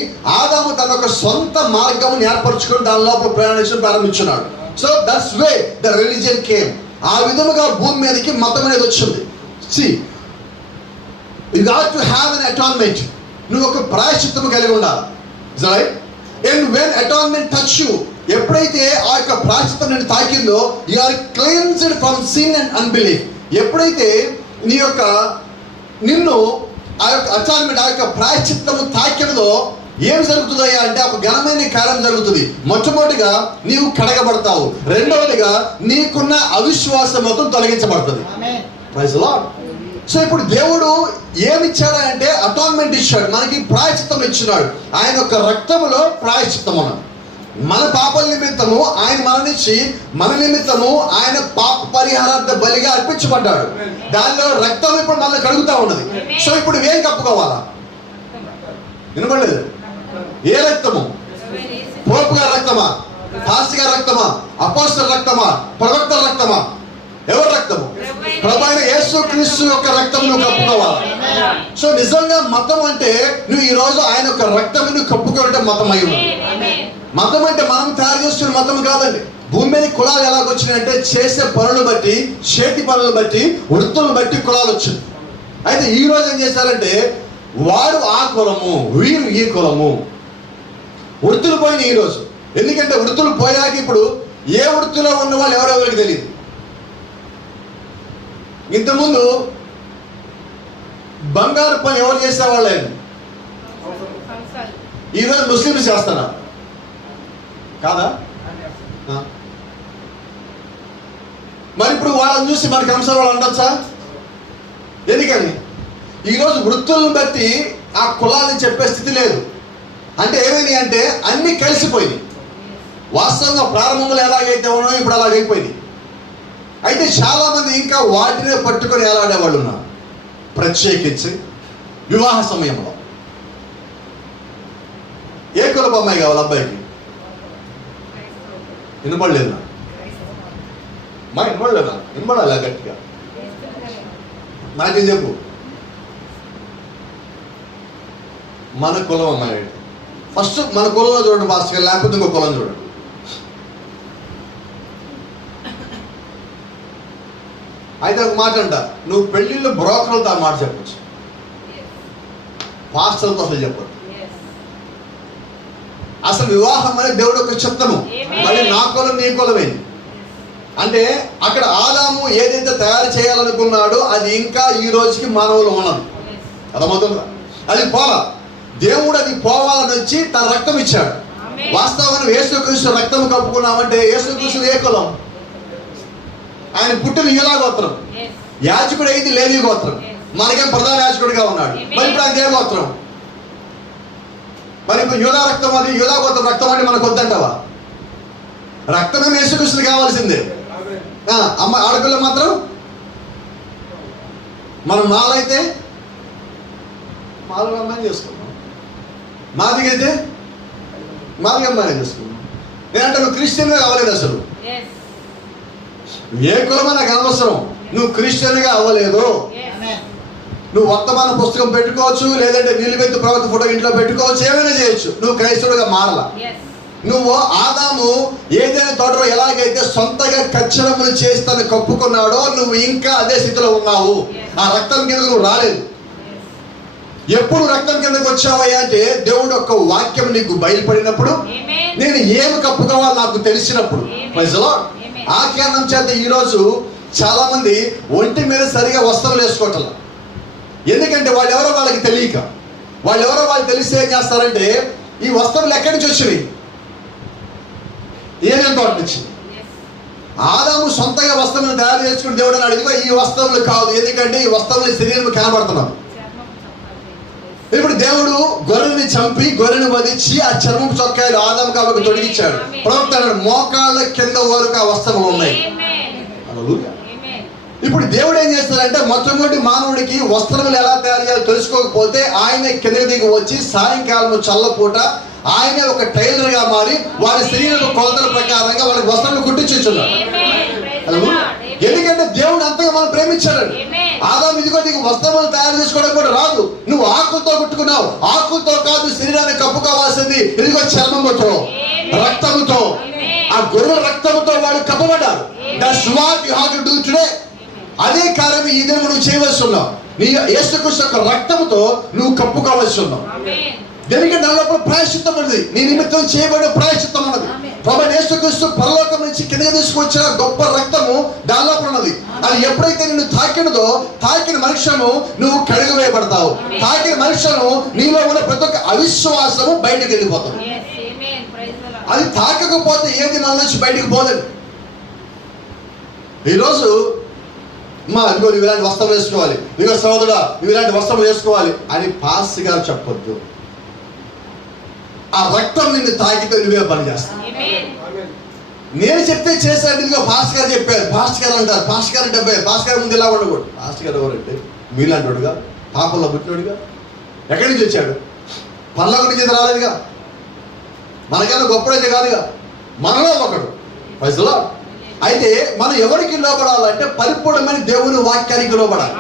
ఆదాము తన ఒక సొంత మార్గమును ఏర్పరచుకొని దాని లోపల ప్రయాణించడం ప్రారంభించున్నాడు. So that's way the religion came. ఆ విధముగా భూమి మీదకి మతం అనేది వచ్చింది. See, you got to have an atonement. నువ్వు ఒక ప్రాయశ్చిత్తము కలిగి ఉండాలి, right? And when atonement touch you, ఎప్పుడైతే ఆ యొక్క ప్రాయశ్చిత్తం నిన్ను తాకిందో, you are cleansed from sin and unbelief. ఎప్పుడైతే నిన్ను ఆ యొక్క అటాన్మెంట్, ఆ యొక్క ప్రాయశ్చిత్తము తాకినదో ఏం జరుగుతుందయ్యా అంటే ఒక ఘనమైన కార్యం జరుగుతుంది. మొట్టమొదటిగా నీవు కడగబడతావు, రెండవదిగా నీకున్న అవిశ్వాసం మొత్తం తొలగించబడుతుంది. Praise the Lord. సో ఇప్పుడు దేవుడు ఏమిచ్చాడు అంటే అటాన్మెంట్ ఇచ్చాడు, మనకి ప్రాయశ్చిత్తం ఇచ్చినాడు. ఆయన యొక్క రక్తములో ప్రాయశ్చిత్తం ఉన్నది. మన పాపల నిమిత్తము ఆయన మరణించి మన నిమిత్తము ఆయన పాప పరిహారార్థ బలిగా అర్పించబడ్డాడు. దానిలో రక్తం ఇప్పుడు మనల్ని కడుగుతా ఉన్నది. సో ఇప్పుడు ఏం కప్పుకోవాలా? వినపడలేదు. ఏ రక్తము? పోపు గారి రక్తమా, పాస్టర్ గారి రక్తమా, అపోస్తలుల రక్తమా, ప్రవక్తల రక్తమా? ఎవరి రక్తము? ప్రభువైన యేసుక్రీస్తు యొక్క రక్తం నువ్వు కప్పుకోవాలి. సో నిజంగా మతం అంటే నువ్వు ఈ రోజు ఆయన యొక్క రక్తం నువ్వు కప్పుకోవడం మతం అయి ఉంది. మతం అంటే మనం తయారు చేసుకున్న మతం కాదండి. భూమి మీద కులాలు ఎలాగొచ్చినాయంటే చేసే పనులు బట్టి, చేతి పనులు బట్టి, వృత్తులను బట్టి కులాలు వచ్చింది. అయితే ఈ రోజు ఏం చేశారంటే వారు ఆ కులము, వీరు ఈ కులము. వృత్తులు పోయినాయి ఈ రోజు. ఎందుకంటే వృత్తులు పోయాక ఇప్పుడు ఏ వృత్తిలో ఉన్న వాళ్ళు ఎవరెవరికి తెలియదు. ఇంతకుముందు బంగారు పని ఎవరు చేసేవాళ్ళే, ఈరోజు ముస్లింస్ చేస్తున్నారు కాదా? మరి ఇప్పుడు వాళ్ళని చూసి మనకి అంశాలు వాళ్ళు ఉండొచ్చా? ఎందుకని ఈరోజు వృత్తులను బట్టి ఆ కులాన్ని చెప్పే స్థితి లేదు. అంటే ఏమైనాయి అంటే అన్నీ కలిసిపోయినాయి. వాస్తవంగా ప్రారంభంలో ఎలాగైతే ఉన్నాయో ఇప్పుడు అలాగైపోయింది. అయితే చాలామంది ఇంకా వాటినే పట్టుకొని ఎలాడేవాళ్ళు ఉన్నారు. ప్రత్యేకించి వివాహ సమయంలో ఏ కులపు అమ్మాయి కావాలి అబ్బాయికి? వినపడలేదు మా వినపడలేదా? వినపడాలి గట్టిగా నాకేం చెప్పు. మన కులం అమ్మాయి ఫస్ట్ మన కులంలో చూడండి మాస్టర్, లేకపోతే ఇంకో కులం చూడండి. అయితే ఒక మాట అంట, నువ్వు పెళ్ళిళ్ళు బ్రోకర్లతో ఆ మాట చెప్పచ్చు, పాస్టర్లతో అసలు చెప్పదు. అసలు వివాహం అనేది దేవుడు యొక్క చిత్తము. మళ్ళీ నా కులం నీ కులమేంది అంటే అక్కడ ఆదాము ఏదైతే తయారు చేయాలనుకున్నాడో అది ఇంకా ఈ రోజుకి మానవులు ఉన్నది. అర్థమవుతుందా? అది పోలా. దేవుడు అది పోవాలని వచ్చి తన రక్తం ఇచ్చాడు. వాస్తవాన్ని యేసుక్రీస్తు రక్తం కప్పుకున్నామంటే యేసుక్రీస్తు ఏ కులం? ఆయన పుట్టిన యూదా గోత్రం. యాజకుడు అయితే లేవి గోత్రం. మనకేం ప్రధాన యాజకుడిగా ఉన్నాడు. మరి ఇప్పుడు ఆయన ఏ గోత్రం? మరి ఇప్పుడు యూదా రక్తం, అది యూదా గోత్రం రక్తం అంటే మనకు వద్దంటావా? రక్తమే యేసుక్రీస్తు కావాల్సిందే. అమ్మ ఆడపిల్ల మాత్రం మనం మాలైతే మాలుగా అమ్మాయిని చేసుకున్నాం, మాదిగైతే మాదిగ అమ్మాయిని చేసుకున్నాం. నేనంటే నువ్వు క్రిస్టియన్గా అవ్వలేదు. అసలు ఏ కులమో నాకు అనవసరం. నువ్వు క్రిస్టియన్గా అవ్వలేదు. నువ్వు వర్తమాన పుస్తకం పెట్టుకోవచ్చు, లేదంటే నిలువెత్తు ప్రవక్త ఫోటో ఇంట్లో పెట్టుకోవచ్చు, ఏమైనా చేయొచ్చు. నువ్వు క్రైస్తవుడిగా మారలా. నువ్వు ఆదాము ఏదైనా తోటలో ఎలాగైతే సొంతగా కచ్చరములు చేసి తను కప్పుకున్నాడో నువ్వు ఇంకా అదే స్థితిలో ఉన్నావు. ఆ రక్తం కింద నువ్వు రాలేదు. ఎప్పుడు రక్తం కిందకు వచ్చావయ్యా అంటే దేవుడు యొక్క వాక్యం నీకు బయలుపడినప్పుడు, నేను ఏమి కప్పుకోవాలో నాకు తెలిసినప్పుడు. ఆ కారణం చేత ఈరోజు చాలా మంది ఒంటి మీద సరిగా వస్త్రాలు వేసుకోవటం. ఎందుకంటే వాళ్ళెవరో వాళ్ళకి తెలియక, వాళ్ళెవరో వాళ్ళు తెలిస్తే ఏం చేస్తారంటే ఈ వస్త్రాలు ఎక్కడి నుంచి వచ్చినాయి? ఏమేం తోట నుంచి. ఆదాము సొంతగా వస్త్రములు తయారు చేసుకుని దేవుడు అని అడిగితే ఈ వస్త్రములు కాదు, ఎందుకంటే ఈ వస్త్రములు శరీరం కనబడుతున్నాం. ఇప్పుడు దేవుడు గొర్రెని చంపి గొర్రెని వధించి ఆ చర్మపు చొక్కాయలు ఆదాము కాబట్టి తొడిగించాడు. ప్రవక్త మోకాళ్ళ కింద వరకు ఆ వస్త్రములు ఉన్నాయి. ఇప్పుడు దేవుడు ఏం చేస్తాడంటే మొట్టమొదటి మానవుడికి వస్త్రములు ఎలా తయారు చేయాలో తెలుసుకోకపోతే ఆయన కిందకి దిగి వచ్చి సాయంకాలం చల్లపూట ఆయనే ఒక టైలర్ గా మారి వారి శరీర కొలతల ప్రకారంగా వాళ్ళకి వస్త్రాలు కుట్టించున్నాడు. ఎందుకంటే దేవుడు అంతగా మనం ప్రేమించాడు. ఆదాము ఇదిగో నీకు వస్త్రములు తయారు చేసుకోవడం కూడా రాదు, నువ్వు ఆకులతో కుట్టుకున్నావు. ఆకులతో కాదు శరీరాన్ని కప్పుకోవాల్సింది ఇదిగో చర్మముతో, రక్తముతో. ఆ గొర్రెల రక్తముతో వాడు కప్పబడ్డారు. That's what you have to do today. అదే కారణం ఈ దినం నువ్వు చేయవలసి ఉన్నావు. నీ యేసుక్రీస్తు యొక్క రక్తముతో నువ్వు కప్పుకోవాల్సి ఉన్నావు. ఎందుకంటే దానిలో ప్రాయశ్చిత్తం ఉన్నది, నీ నిమిత్తం చేయబడిన ప్రాయశ్చిత్తం ఉన్నది. ప్రభు యేసుక్రీస్తు పరలోకం నుంచి కిందకి తీసుకొచ్చిన గొప్ప రక్తము దానిలో ఉన్నది. అది ఎప్పుడైతే నిన్ను తాకినదో తాకిన మనుషులను నువ్వు కడుగు వేయబడతావు. తాకిన మనుషులను నీలో ఉన్న ప్రతి ఒక్క అవిశ్వాసము బయటకు వెళ్ళిపోతావు. అది తాకకపోతే ఏది మన నుంచి బయటకు పోలేదు. ఈరోజు ఇదిగో నువ్వు ఇలాంటి వస్త్రం వేసుకోవాలి, ఇదిగో సోదరుడా నువ్వు ఇలాంటి వస్త్రం వేసుకోవాలి అని పాస్ గారు చెప్పొద్దు. ఆ రక్తం నిన్ను తాకితే నువ్వే పని చేస్తావు. నేను చెప్తే చేశాను. ఇదిగో పాస్ గారు చెప్పారు, పాస్ గారు అంటారు, పాస్ గారు అంటే పాస్ గారి ముందు ఇలా ఉండకూడదు. పాస్ గారు ఎవరంటే మీలాంటోడుగా పాపంలో పుట్టినోడుగా. ఎక్కడి నుంచి వచ్చాడు? పనుల నుంచి రాలేదుగా, మనకైనా గొప్పడైతే కాదుగా, మనలో ఒకడు. పైసలో అయితే మనం ఎవరికి లోపడాలంటే పరిపూర్ణమైన దేవుని వాక్యానికి లోపడాలి.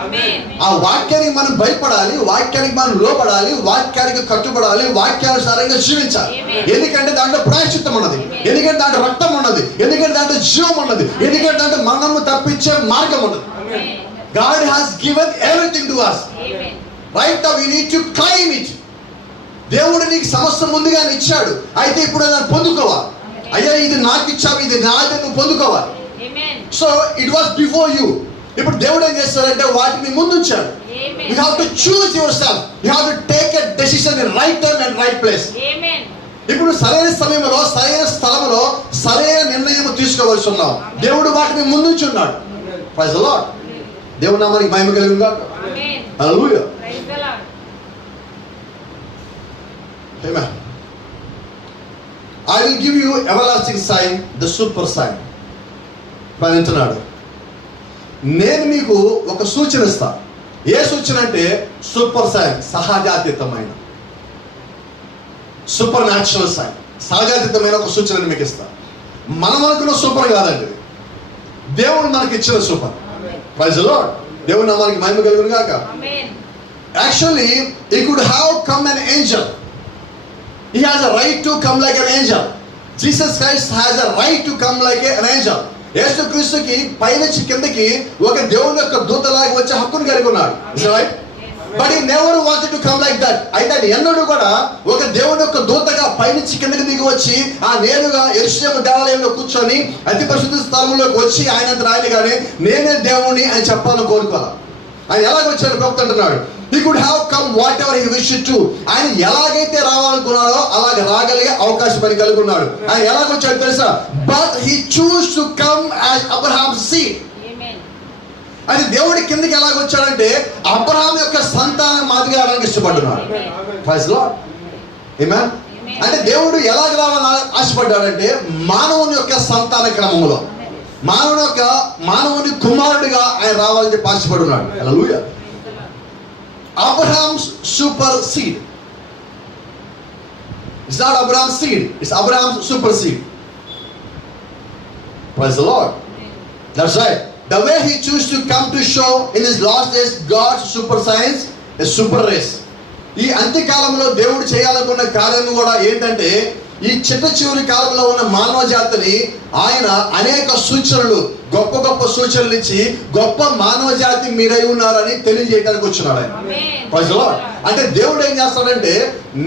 ఆ వాక్యానికి మనం భయపడాలి, వాక్యానికి మనం లోపడాలి, వాక్యానికి కట్టుబడాలి, వాక్యానుసారంగా జీవించాలి. ఎందుకంటే దాంట్లో ప్రాయశ్చిత్తం ఉన్నది, ఎందుకంటే దాంట్లో రక్తం ఉన్నది, ఎందుకంటే దాంట్లో జీవం ఉన్నది, ఎందుకంటే దాంట్లో మనము తప్పించే మార్గం ఉన్నది. God has given everything to us. Right now we need to claim it. దేవుడు నీకు సమస్త ముందుగానే ఇచ్చాడు. అయితే ఇప్పుడు దాన్ని పొందుకోవాలి. అయ్యా ఇది నాకు ఇచ్చావు, ఇది నాది, నువ్వు పొందుకోవాలి. So it was before you. ఇప్పుడు దేవుడు ఏం చేస్తాడంటే వాటిని ముందుంచాడు. You have to choose yourself. You have to take a decision in right time and right place. ఇప్పుడు సరైన సమయంలో, సరైన స్థలంలో, సరైన నిర్ణయం తీసుకోవాల్సి ఉన్నాం. దేవుడు వాటిని ముందుంచున్నాడు. Praise the Lord. దేవుని నామానికి మహిమ కలుగును గాక. హల్లెలూయా. ఆమేన్. I will give you everlasting sign, the super sign. పని అంటున్నాడు, నేను మీకు ఒక సూచన ఇస్తా. ఏ సూచన అంటే సూపర్ సైన్, సహజాతీతమైన, సూపర్ న్యాచురల్ సైన్, సహజాతీతమైన ఒక సూచనని మీకు ఇస్తా. మనం అనుకున్న సూపర్ కాదండి, దేవుడు మనకి ఇచ్చిన సూపర్. Praise the Lord. దేవుని నామానికి మహిమ కలుగును గాక. Actually he could have come an angel. He has a right to come like an angel. Jesus Christ has a right to come like an angel. యేసుక్రీస్తుకి పైనుంచి కిందకి ఒక దేవుని యొక్క దూతలాగా వచ్చే హక్కును కలిగి ఉన్నాడు. Right? But he never wanted to come like that. అయితే ఎన్నడూ కూడా ఒక దేవుని యొక్క దూతగా పైనుంచి కిందకి దిగి వచ్చి ఆ నేరుగా యెరూషలేము దేవాలయంలో కూర్చొని అతి పరిశుద్ధ స్థలంలోకి వచ్చి ఆయన రాయగానే నేనే దేవుని అని చెప్పాలని కోరుకోవాలి. ఆయన ఎలాగ వచ్చాడు ప్రవక్త అంటున్నాడు, he could have come whatever he wished to. ఆయన ఎలాగైతే రావాలనుకున్నాడో అలాగ రాగలిగే అవకాశం అని కలిగి ఉన్నాడు. ఆయన ఎలాగ వచ్చాడు తెలుసా? but he chose to come as Abraham's seed. అది దేవుడి కిందకి ఎలాగ వచ్చాడంటే అబ్రహాం యొక్క సంతానం మాదిరిగా రావడానికి ఇష్టపడుతున్నాడు. Praise the Lord. ఆమేన్. అంటే దేవుడు ఎలాగ రావాలని ఆశపడ్డాడంటే మానవుని యొక్క సంతాన క్రమంలో, మానవుని కుమారుడిగా ఆయన రావాలని చెప్పి ఆశపడున్నాడు. హల్లెలూయా. Abraham's super seed. It's not Abraham's seed, it's Abraham's super seed. Praise the Lord. That's right. The way he chose to come to show in his last days God's super science, a super race. ఈ అంత్యకాలంలో దేవుడు చేయాలనుకున్న కార్యం కూడా ఏంటంటే ఈ చివరి కాలంలో ఉన్న మానవ జాతిని ఆయన అనేక సూచనలు, గొప్ప గొప్ప సూచనలు ఇచ్చి గొప్ప మానవ జాతి మీరై ఉన్నారని తెలియజేయడానికి వచ్చినాడు ఆయన. Praise the Lord. అంటే దేవుడు ఏం చేస్తాడంటే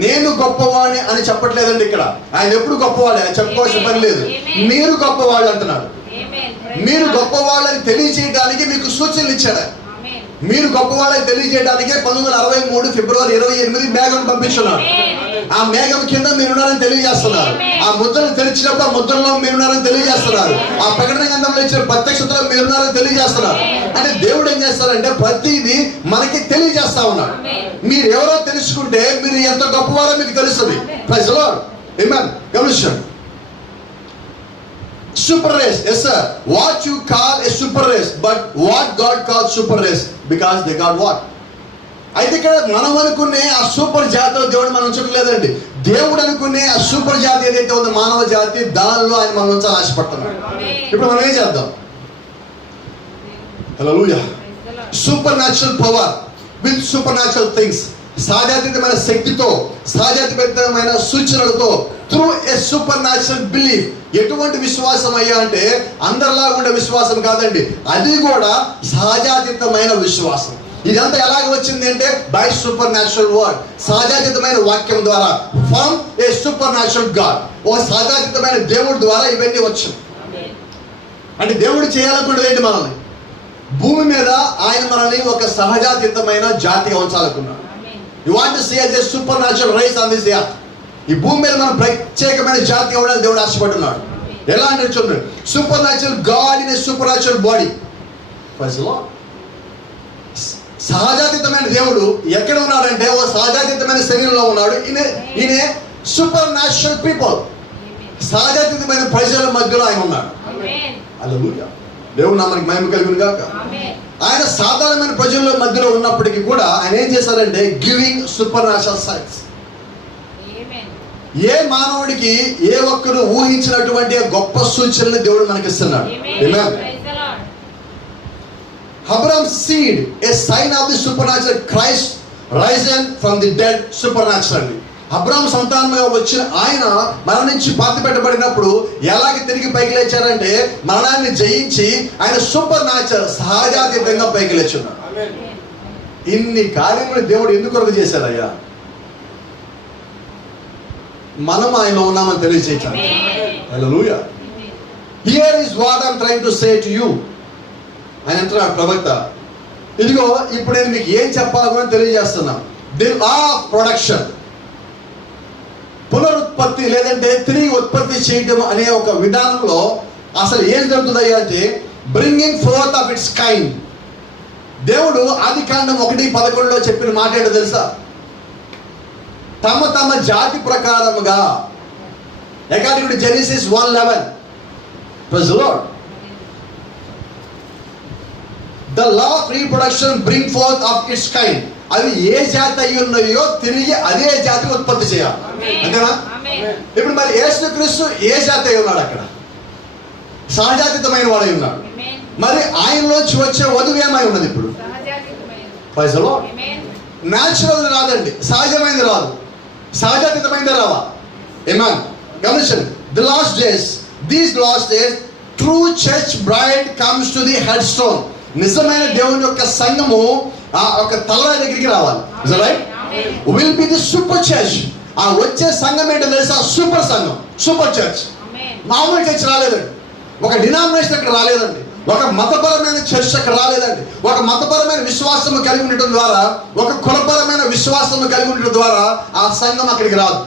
నేను గొప్పవాడిని అని చెప్పట్లేదండి ఇక్కడ. ఆయన ఎప్పుడు గొప్పవాడే, ఆయన చెప్పుకోవాల్సిన పని లేదు. మీరు గొప్పవాళ్ళు అంటున్నాడు. మీరు గొప్పవాళ్ళని తెలియజేయడానికి మీకు సూచనలు ఇచ్చాడు. మీరు గొప్పవాళ్ళని తెలియజేయడానికి 1963 ఫిబ్రవరి 28 మేఘం పంపించున్నాడు. ఆ మేఘం కింద మీరున్నారని తెలియజేస్తున్నారు. ఆ ముద్రను తెరిచినప్పుడు ఆ ముద్రలో మీరున్నారని తెలియజేస్తున్నారు. ఆ ప్రకటన గ్రంథంలో ఇచ్చిన ప్రత్యక్షతలో మీరున్నారని తెలియజేస్తున్నారు. అంటే దేవుడు ఏం చేస్తారంటే ప్రతిదీ మనకి తెలియజేస్తా ఉన్నాడు. మీరు ఎవరో తెలుసుకుంటే మీరు ఎంత గొప్పవారో మీకు తెలుస్తుంది. Praise the Lord. ఆమేన్. గమనించండి. Super race, yes sir. What you call a super race, but what God calls super race, because they got what? అయితే ఇక్కడ మనం అనుకునే ఆ సూపర్ జాతిలో దేవుడు మనం ఉంచట్లేదండి. దేవుడు అనుకునే ఆ సూపర్ జాతి ఏదైతే ఉందో మానవ జాతి, దానిలో ఆయన మనం ఉంచాలని ఆశపడుతున్నాడు. ఇప్పుడు మనం ఏం చేద్దాం? హల్లెలూయా. Supernatural power with supernatural things, సహజాతీతమైన శక్తితో, సహజాతీతమైన సూచనలతో, through a supernatural belief. ఎటువంటి విశ్వాసం అయ్యా అంటే అందరిలా ఉండే విశ్వాసం కాదండి, అది కూడా సహజాతీతమైన విశ్వాసం. ఇదంతా ఎలాగ వచ్చింది అంటే బై సూపర్ న్యాచురల్ వర్డ్, సహజాతీతమైన వాక్యం ద్వారా, from A supernatural God, ఒక సహజాతీతమైన దేవుడి ద్వారా ఇవన్నీ వచ్చింది. అంటే దేవుడు చేయాలనుకున్నది ఏంటి? మనల్ని భూమి మీద ఆయన మనల్ని ఒక సహజాతీతమైన జాతిగా ఉంచాలనుకున్నాడు. You want to see as a supernatural race on this earth. ఈ భూమి మీద మనం ప్రత్యేకమైన జాతి అవ్వడానికి దేవుడు ఆశపడుతున్నాడు. ఎలా అంటే చూడండి, supernatural God in a supernatural body. సహజాతీతమైన దేవుడు ఎక్కడ ఉన్నాడంటే ఒక సహజాతీతమైన శరీరంలో ఉన్నాడు. ఈయన సూపర్ న్యాచురల్ పీపుల్, సహజాతీతమైన ప్రజల మధ్యలో ఆయన ఉన్నాడు. హల్లెలూయా. దేవుడు నామానికి మహిమ కలుగును గాక. ఆయన సాధారణమైన ప్రజల మధ్యలో ఉన్నప్పటికీ కూడా ఆయన ఏం చేశారంటే గివింగ్ సూపర్ న్యాచురల్ సైన్స్. ఏ మానవుడికి ఏ ఒక్కరు ఊహించినటువంటి గొప్ప సూచనలు దేవుడు మనకి ఇస్తున్నాడు. Abraham's seed, a sign of the supernatural Christ risen from the dead supernaturally. Abraham సంతానంగా వచ్చిన ఆయన మరణించి పాతి పెట్టబడినప్పుడు ఎలాగ తిరిగి పైకి లేచారంటే మరణాన్ని జయించి ఆయన సూపర్ న్యాచురల్ సహజాతీతంగా పైకి లేచున్నాడు. ఇన్ని కార్యములు దేవుడు ఎందుకు చేశారయ్యా? మనం ఆయనలో ఉన్నామని తెలియజేయటానికి. హల్లెలూయా. Here is what I am trying to say to you. ఆయన అంటున్నాడు ప్రవక్త, ఇదిగో ఇప్పుడు నేను మీకు ఏం చెప్పాలని తెలియజేస్తున్నా. ది లా ఆఫ్ ప్రొడక్షన్, పునరుత్పత్తి లేదంటే తిరిగి ఉత్పత్తి చేయడం అనే ఒక విధానంలో అసలు ఏం జరుగుతుంది అంటే bringing fourth of it's kind. దేవుడు ఆదికాండం 1:11 చెప్పిన మాట ఏంటో తెలుసా? తమ తమ జాతి ప్రకారముగా, according to Genesis 1:11. Praise the Lord. The law of reproduction bring forth of its kind. అవి ఏ జాతి అయి ఉన్నాయో తిరిగి అదే జాతి ఉత్పత్తి చేయాలి. అంతేనా? ఇప్పుడు మరి యేసుక్రీస్తు ఏ జాతి అయి ఉన్నాడు? అక్కడ సహజాతీతమైన వాడై ఉన్నాడు. మరి ఆయనలోంచి వచ్చే వధువు ఏమై ఉన్నది? ఇప్పుడు ప్రైజ్ ది లార్డ్. న్యాచురల్ రాదండి, సహజమైనది రాదు, సహజాతీతమైనది రావా? ఆమేన్. గమనించండి. The last days, these last days, true church bride comes to the headstone. నిజమైన దేవుని యొక్క సంఘము ఆ ఒక తల దగ్గరికి రావాలి. Is that right? Will be the super church. ఆ వచ్చే సంఘం ఏంటో తెలుసా? సూపర్ సంఘం, సూపర్ చర్చ్. మామూలు చర్చ్ రాలేదండి, ఒక డినామినేషన్ అక్కడ రాలేదండి, ఒక మతపరమైన చర్చ్ అక్కడ రాలేదండి. ఒక మతపరమైన విశ్వాసము కలిగి ఉండటం ద్వారా, ఒక కులపరమైన విశ్వాసము కలిగి ఉండటం ద్వారా ఆ సంఘం అక్కడికి రాదు.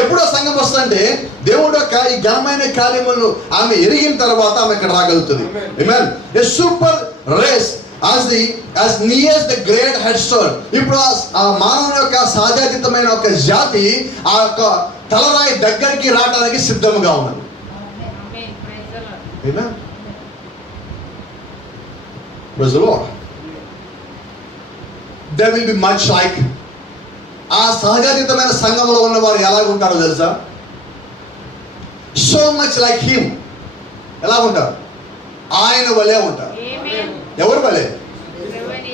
ఎప్పుడో సంఘం వస్తుందంటే దేవుడు యొక్క ఈ ఘనమైన కార్యములను ఆమె ఎరిగిన తర్వాత ఆమె ఇక్కడ రాగలుగుతుంది. ఆమేన్. A super race as nears the great headstone. ఇప్పుడు ఆ మానవుని యొక్క సాధారణమైన ఒక జాతి ఆ యొక్క తలరాయి దగ్గరికి రావడానికి సిద్ధంగా ఉన్నది. ఆమేన్. Praise the Lord. There will be much like, ఆ సహజాతీతమైన సంఘంలో ఉన్న వారు ఎలాగుంటారో తెలుసా? So much like him. ఎలా ఉంటారు? ఆయన వలే ఉంటారు. ఎవరు వలే?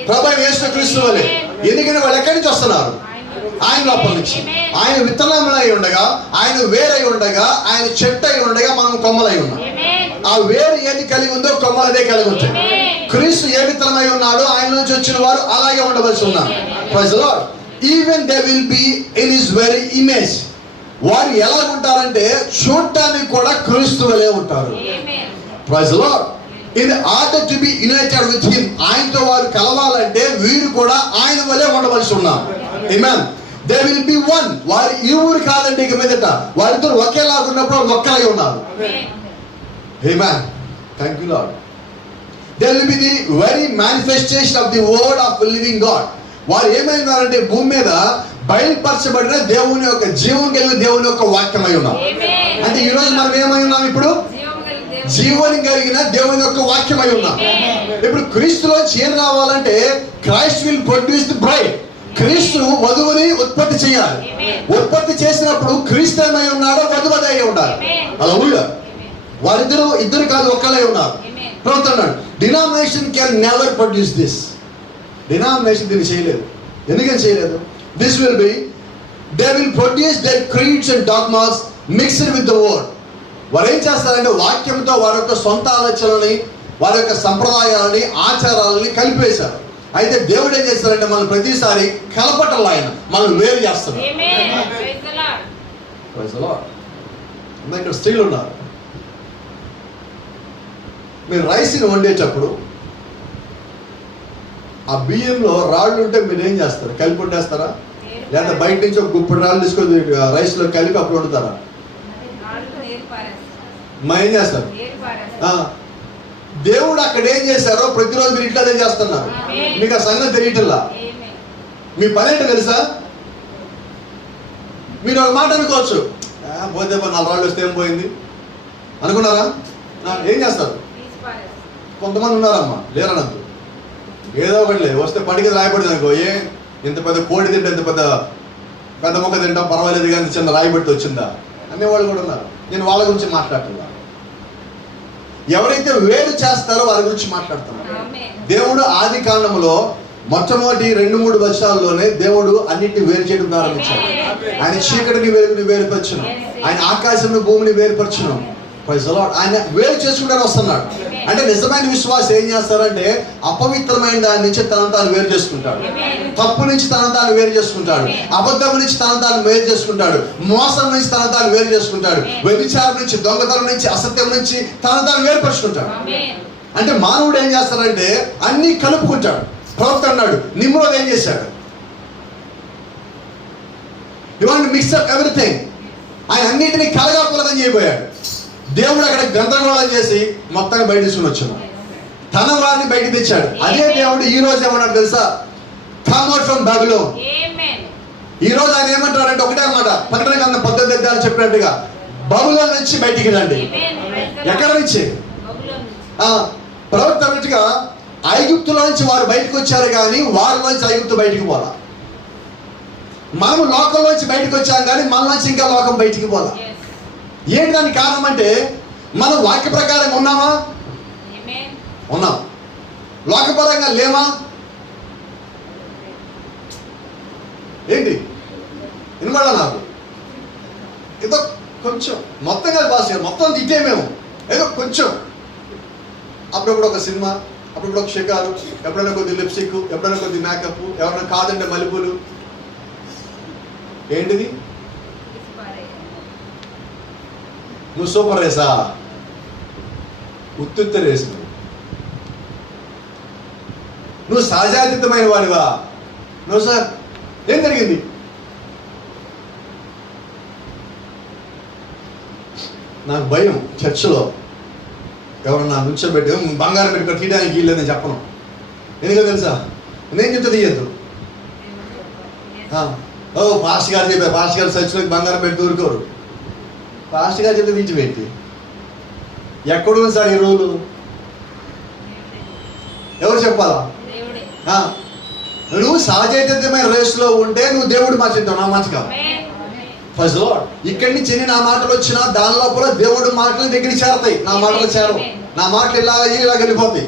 ప్రభువైన యేసుక్రీస్తు వలే. ఎందుకంటే వాళ్ళు ఎక్కడి నుంచి వస్తున్నారు? ఆయన లోపల నుంచి. ఆయన విత్తనములై ఉండగా, ఆయన వేరై ఉండగా, ఆయన చెట్టు అయి ఉండగా మనం కొమ్మలై ఉన్నాం. ఆ వేరు ఏది కలిగి ఉందో కొమ్మలు అదే కలిగి ఉంటాయి. క్రీస్తు ఏ విత్తనమై ఉన్నాడో ఆయన నుంచి వచ్చిన వారు అలాగే ఉండవలసి ఉన్నారు. Praise the Lord. Even they will be in his very image. వారు ఎలా ఉంటారంటే చూడటానికి కూడా క్రీస్తు వలే ఉంటారు. Praise the Lord. In order to be united with him, ఆయనతో వారు కలవాలంటే వీరు కూడా ఆయన వలే ఉండవలసి ఉన్నారు. Amen. They will be one. వారు ఇరువురు కాదండి ఇక మీదట, వారిద్దరు ఒకేలాగా ఉన్నప్పుడు ఒక్కలై ఉన్నారు. Amen. Thank you Lord. They will be the very manifestation of the word of the living God. వారు ఏమైనారంటే భూమి మీద బయలుపరచబడిన దేవుని యొక్క జీవం కలిగిన దేవుని యొక్క వాక్యమై ఉన్నాం. అంటే ఈ రోజు మనం ఏమై ఉన్నాం? ఇప్పుడు జీవనం కలిగిన దేవుని యొక్క వాక్యమై ఉన్నాం. ఇప్పుడు క్రీస్తులో ఏం రావాలంటే Christ will produce the bride. క్రీస్తు వధువుని ఉత్పత్తి చేయాలి. ఉత్పత్తి చేసినప్పుడు క్రీస్తు ఏమై ఉన్నాడో వధువు అదే అయి ఉండాలి. హల్లెలూయా. ఇద్దరు కాదు, ఒక్కలే ఉన్నారు. ప్రభుత్వం denomination can never produce this. Denomination దీన్ని చేయలేదు. ఎందుకని చేయలేదు? This will be, they will produce there creeds and dogmas mixed with the word. వారు ఏం చేస్తారంటే వాక్యంతో వారి యొక్క సొంత ఆలోచనలని, వారి యొక్క సంప్రదాయాలని, ఆచారాలని కలిపేశారు. అయితే దేవుడు ఏం చేస్తారంటే మనం ప్రతిసారి కలపటంలో ఆయన మనం వేరు చేస్తారు. ఇక్కడ స్త్రీలు ఉన్నారు. మీరు రైస్ని వండేటప్పుడు ఆ బియ్యంలో రాళ్ళు ఉంటే మీరు ఏం చేస్తారు? కలిపి వండేస్తారా? లేదా బయట నుంచి ఒక గుప్పుడు రాళ్ళు తీసుకొని రైస్లో కలిపి అప్పుడు వండుతారా? మరి ఏం చేస్తారు? దేవుడు అక్కడ ఏం చేశారో ప్రతిరోజు మీరు ఇట్లా అదే చేస్తున్నారు. మీకు ఆ సంగతి తెలియటల్లా. మీ పని ఏంటో తెలుసా? మీరు ఒక మాట అనుకోవచ్చు, పోతే 4 రాళ్ళు వస్తే ఏం పోయింది అనుకున్నారా? ఏం చేస్తారు? కొంతమంది ఉన్నారమ్మా, లేరనద్దు, ఏదో ఒకటి లేదు, వస్తే పడికి రాయబడింది అనుకో, ఇంత పెద్ద కోడి తింటే ఇంత పెద్ద మొక్క తింటాం పర్వాలేదు కానీ చిన్న రాయబడితే వచ్చిందా అనేవాళ్ళు కూడా ఉన్నారు. నేను వాళ్ళ గురించి మాట్లాడుతున్నా. ఎవరైతే వేరు చేస్తారో వారి గురించి మాట్లాడుతున్నారు. దేవుడు ఆది కాండంలో మొట్టమొదటి 2-3 వర్షాల్లోనే దేవుడు అన్నిటిని వేరు చేయడం ప్రారంభించాడు. ఆయన చీకటిని వెలుగుని వేరుపరచును, ఆయన ఆకాశంను భూమిని వేరుపరచును. ఆయన వేరు చేసుకుంటానే వస్తున్నాడు. అంటే నిజమైన విశ్వాసం ఏం చేస్తారంటే అపవిత్రమైన దాని నుంచి తనను తాను వేరు చేసుకుంటాడు, తప్పు నుంచి తనను తాను వేరు చేసుకుంటాడు, అబద్ధం నుంచి తనను తాను వేరు చేసుకుంటాడు, మోసం నుంచి తనను తాను వేరు చేసుకుంటాడు, వ్యభిచారం నుంచి, దొంగతనం నుంచి, అసత్యం నుంచి తనను తాను వేరుపరుచుకుంటాడు. అంటే మానవుడు ఏం చేస్తాడంటే అన్ని కలుపుకుంటాడు. ప్రవక్త అన్నాడు, నిమ్రోద్ ఏం చేశాడు? You want to mix up everything. ఆయన అన్నింటినీ కలగాపులగం చేయబోయాడు. దేవుడు అక్కడ గందరగోళం చేసి మొత్తాన్ని బయట తీసుకుని వచ్చాడు. తన వారిని బయట తెచ్చాడు. అదే దేవుడు ఈ రోజు ఏమన్నాడు తెలుసా? Come out from Babylon. ఈ రోజు ఆయన ఏమంటాడంటే ఒకటే అన్నమాట, ప్రకటన గ్రంథం 18 చెప్పినట్టుగా బబులోన్ నుంచి బయటికి రండి. ఎక్కడ నుంచి? ప్రవక్త అన్నట్టుగా ఐగుప్తులో నుంచి వారు బయటకు వచ్చారు, కానీ వారిలోంచి ఐగుప్తు బయటికి పోలా. మనము లోకంలోంచి బయటకు వచ్చాం, కానీ మనలోంచి ఇంకా లోకం బయటికి పోలా. ఏంటి దానికి కారణం అంటే, మనం వాక్య ప్రకారం ఉన్నామా? ఉన్నాం. లోకపరంగా లేమా? ఏంటి వినబడా? నాకు ఏదో కొంచెం, మొత్తం కాదు బాస్, మొత్తం తిట్టే మేము ఏదో కొంచెం. అప్పుడప్పుడు ఒక సినిమా, అప్పుడప్పుడు ఒక షికారు, ఎప్పుడైనా కొద్ది లిప్స్టిక్, ఎప్పుడైనా కొద్ది మేకప్, ఎవరైనా కాదంటే మలుపులు. ఏంటిది? నువ్వు సూపర్ రేసా? ఉత్తుత్త రేసు. నువ్వు సహజాతీతమైన వాడివా? నువ్వు సార్ ఏం జరిగింది? నాకు భయం చర్చిలో ఎవరన్నా నుంచోబెట్టి బంగారం పెట్టుకొని తీయడానికి వీల్లేదని చెప్పను. ఎందుకో తెలుసా? నేను చెప్తే తీయద్దు. ఓ పాస్టర్ గారు చెప్పారు, పాస్టర్ గారు చర్చిలోకి బంగారం పెట్టి దూరుకోరు. పాస్టర్ గారు చెప్తే తీర్చిపెట్టి ఎక్కడుంది సార్ ఈ రూలు? ఎవరు చెప్పాలా? నువ్వు సహజమైన రేసులో ఉంటే నువ్వు దేవుడు మార్చుతావు, నా మాట కాదు. ఫస్ట్ లార్డ్ ఇక్కడి నుంచి ఎన్ని నా మాటలు వచ్చినా దాని లోపల దేవుడు మాటలు దగ్గరికి చేరతాయి. నా మాటలు చేరవు. నా మాటలు ఇలా వెళ్ళిపోతాయి.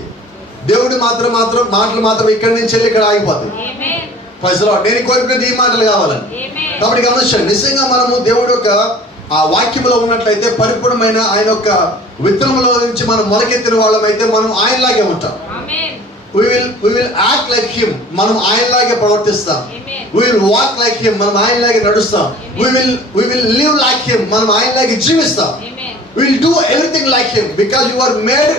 దేవుడు మాత్రం మాటలు మాత్రం ఇక్కడి నుంచి వెళ్ళి ఇక్కడ ఆగిపోతాయి. ఫస్ట్ లార్డ్ నేను కోరుకునేది ఈ మాటలు కావాలని. కాబట్టి గమనించండి, నిజంగా మనము దేవుడు యొక్క ఆ వాక్యంలో ఉన్నట్లయితే, పరిపూర్ణమైన ఆయన యొక్క విత్తనంలో నుంచి మనం మొలకెత్తిన వాళ్ళమైతే మనం ఆయనలాగే ఉంటాం. We will act like him. మనం ఆయనలాగే ప్రవర్తిస్తాం. We will walk like him. మనం ఆయనలాగే నడుస్తాం. We will live like him. మనం ఆయనలాగే జీవిస్తాం. We will do everything like him because you are made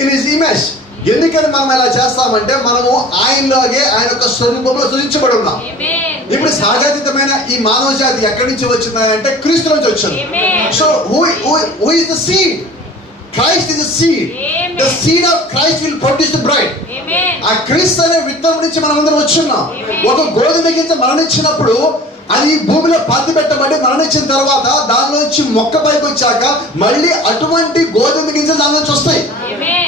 in his image. ఎందుకని మనం ఇలా చేస్తామంటే, మనము ఆయనలాగే ఆయన యొక్క స్వరూపంలో సృజించబడి ఉన్నాం. ఇప్పుడు సహజాతీతమైన ఈ మానవ జాతి ఎక్కడి నుంచి వచ్చిందంటే క్రీస్తు నుంచి వచ్చింది. So who is the seed? Christ is the seed. The seed of Christ will produce the bride. ఆ క్రీస్తు అనే విత్తనం నుంచి మనం అందరం వచ్చున్నాం. ఒక గోధుమ గింజ మరణించినప్పుడు అది భూమిలో పాతి పెట్టబడి మరణించిన తర్వాత దానిలోంచి మొక్క పైకి వచ్చాక మళ్ళీ అటువంటి గోధుమ గింజలు దాని నుంచి వస్తాయి.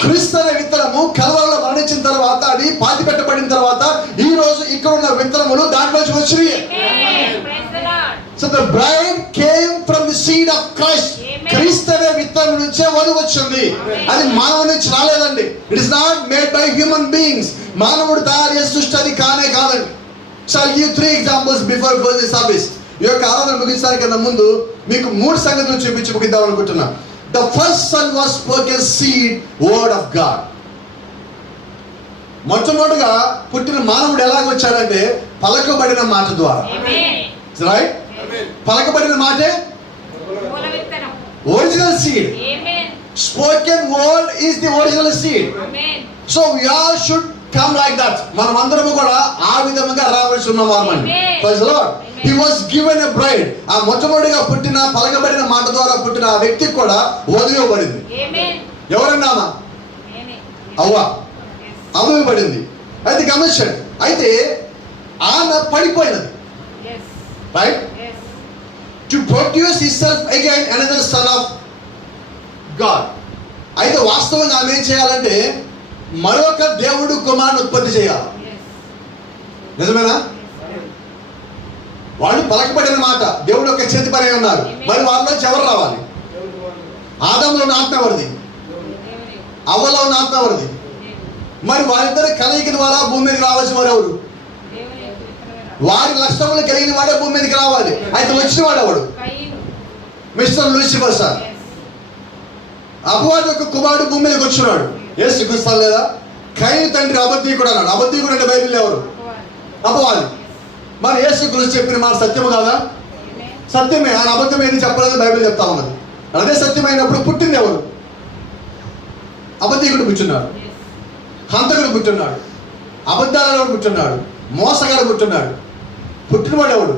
క్రీస్తు అనే విత్తనము కల్వరిలో మరణించిన తర్వాత అది పాతి పెట్టబడిన తర్వాత ఈ రోజు ఇక్కడ ఉన్న విత్తనములు దాంట్లోంచి వచ్చినాయి. So the bride came from the seed of Christ. క్రీస్తు అనే విత్తనం నుంచే వధువు వచ్చింది. అది మానవుడి నుంచి రాలేదండి. It is not made by human beings. మానవుడు తయారు చేసే సృష్టి అది కాదండి. So I'll give 3 examples before going to service. ఈ యొక్క ఆరాధన ముగించడానికన్నా ముందు మీకు 3 సంగతులు చూపించి ముగిద్దాం అనుకుంటున్నా. The first son was spoken seed, word of God. మొట్టమొదటిగా పుట్టిన మానవుడు ఎలాగొచ్చాడంటే పలకబడిన మాట ద్వారా. రైట్? పలకబడిన మాటే original seed. Spoken word is the original seed. So we all should come like that. మనం అందరము కూడా ఆ విధంగా రావాల్సి ఉన్నవారమండి. Praise the Lord. He was given a bride. ఆ మొట్టమొదటిగా పుట్టిన పలకబడిన మాట ద్వారా పుట్టిన ఆ వ్యక్తికి కూడా వధువు ఇవ్వబడింది. ఎవరన్నామా? అవ్వ ఇవ్వబడింది. అయితే గమనించండి, అయితే ఆమె పడిపోయినది. Right? To produce himself again another son of God. అయితే వాస్తవంగా ఆమె ఏం చేయాలంటే మరొక దేవుడు కుమారుని ఉత్పత్తి చేయాలి. నిజమేనా? వాళ్ళు పలకబడిన మాట దేవుడు యొక్క చేతి పని ఉన్నారు. మరి వాళ్ళలోంచి ఎవరు రావాలి? ఆదాములో ఉన్న ఆత్మ ఎవరిది? అవ్వలో ఉన్న ఆత్మ ఎవరిది? మరి వారిద్దరి కలయిక ద్వారా భూమి మీదకి రావాల్సిన వారు ఎవరు? వారి లక్షణములు కలిగిన వాడే భూమి మీదకి రావాలి. అయితే వచ్చిన వాడు ఎవడు? Mister Lucifer sir. అపవాది యొక్క కుమారుడు భూమి మీదకి వచ్చినాడు. యేసు క్రీస్తు లేదా? కయీను తండ్రి అబద్ధీకుడు అన్నాడు. అబద్ధీకుడు అంటే బైబిల్ ఎవరు? అపవాది. మరి యేసు క్రీస్తు చెప్పిన మాట సత్యము కాదా? సత్యమే. ఆయన అబద్ధం ఏది చెప్పలేదు బైబిల్ చెప్తా ఉన్నది. అదే సత్యమైనప్పుడు పుట్టింది ఎవరు? అబద్ధీకుడు పుట్టున్నాడు, హంతకుడు పుట్టున్నాడు, అబద్ధాలలో పుట్టున్నాడు, మోసగాడు పుట్టున్నాడు. పుట్టినవాడు ఎవడు?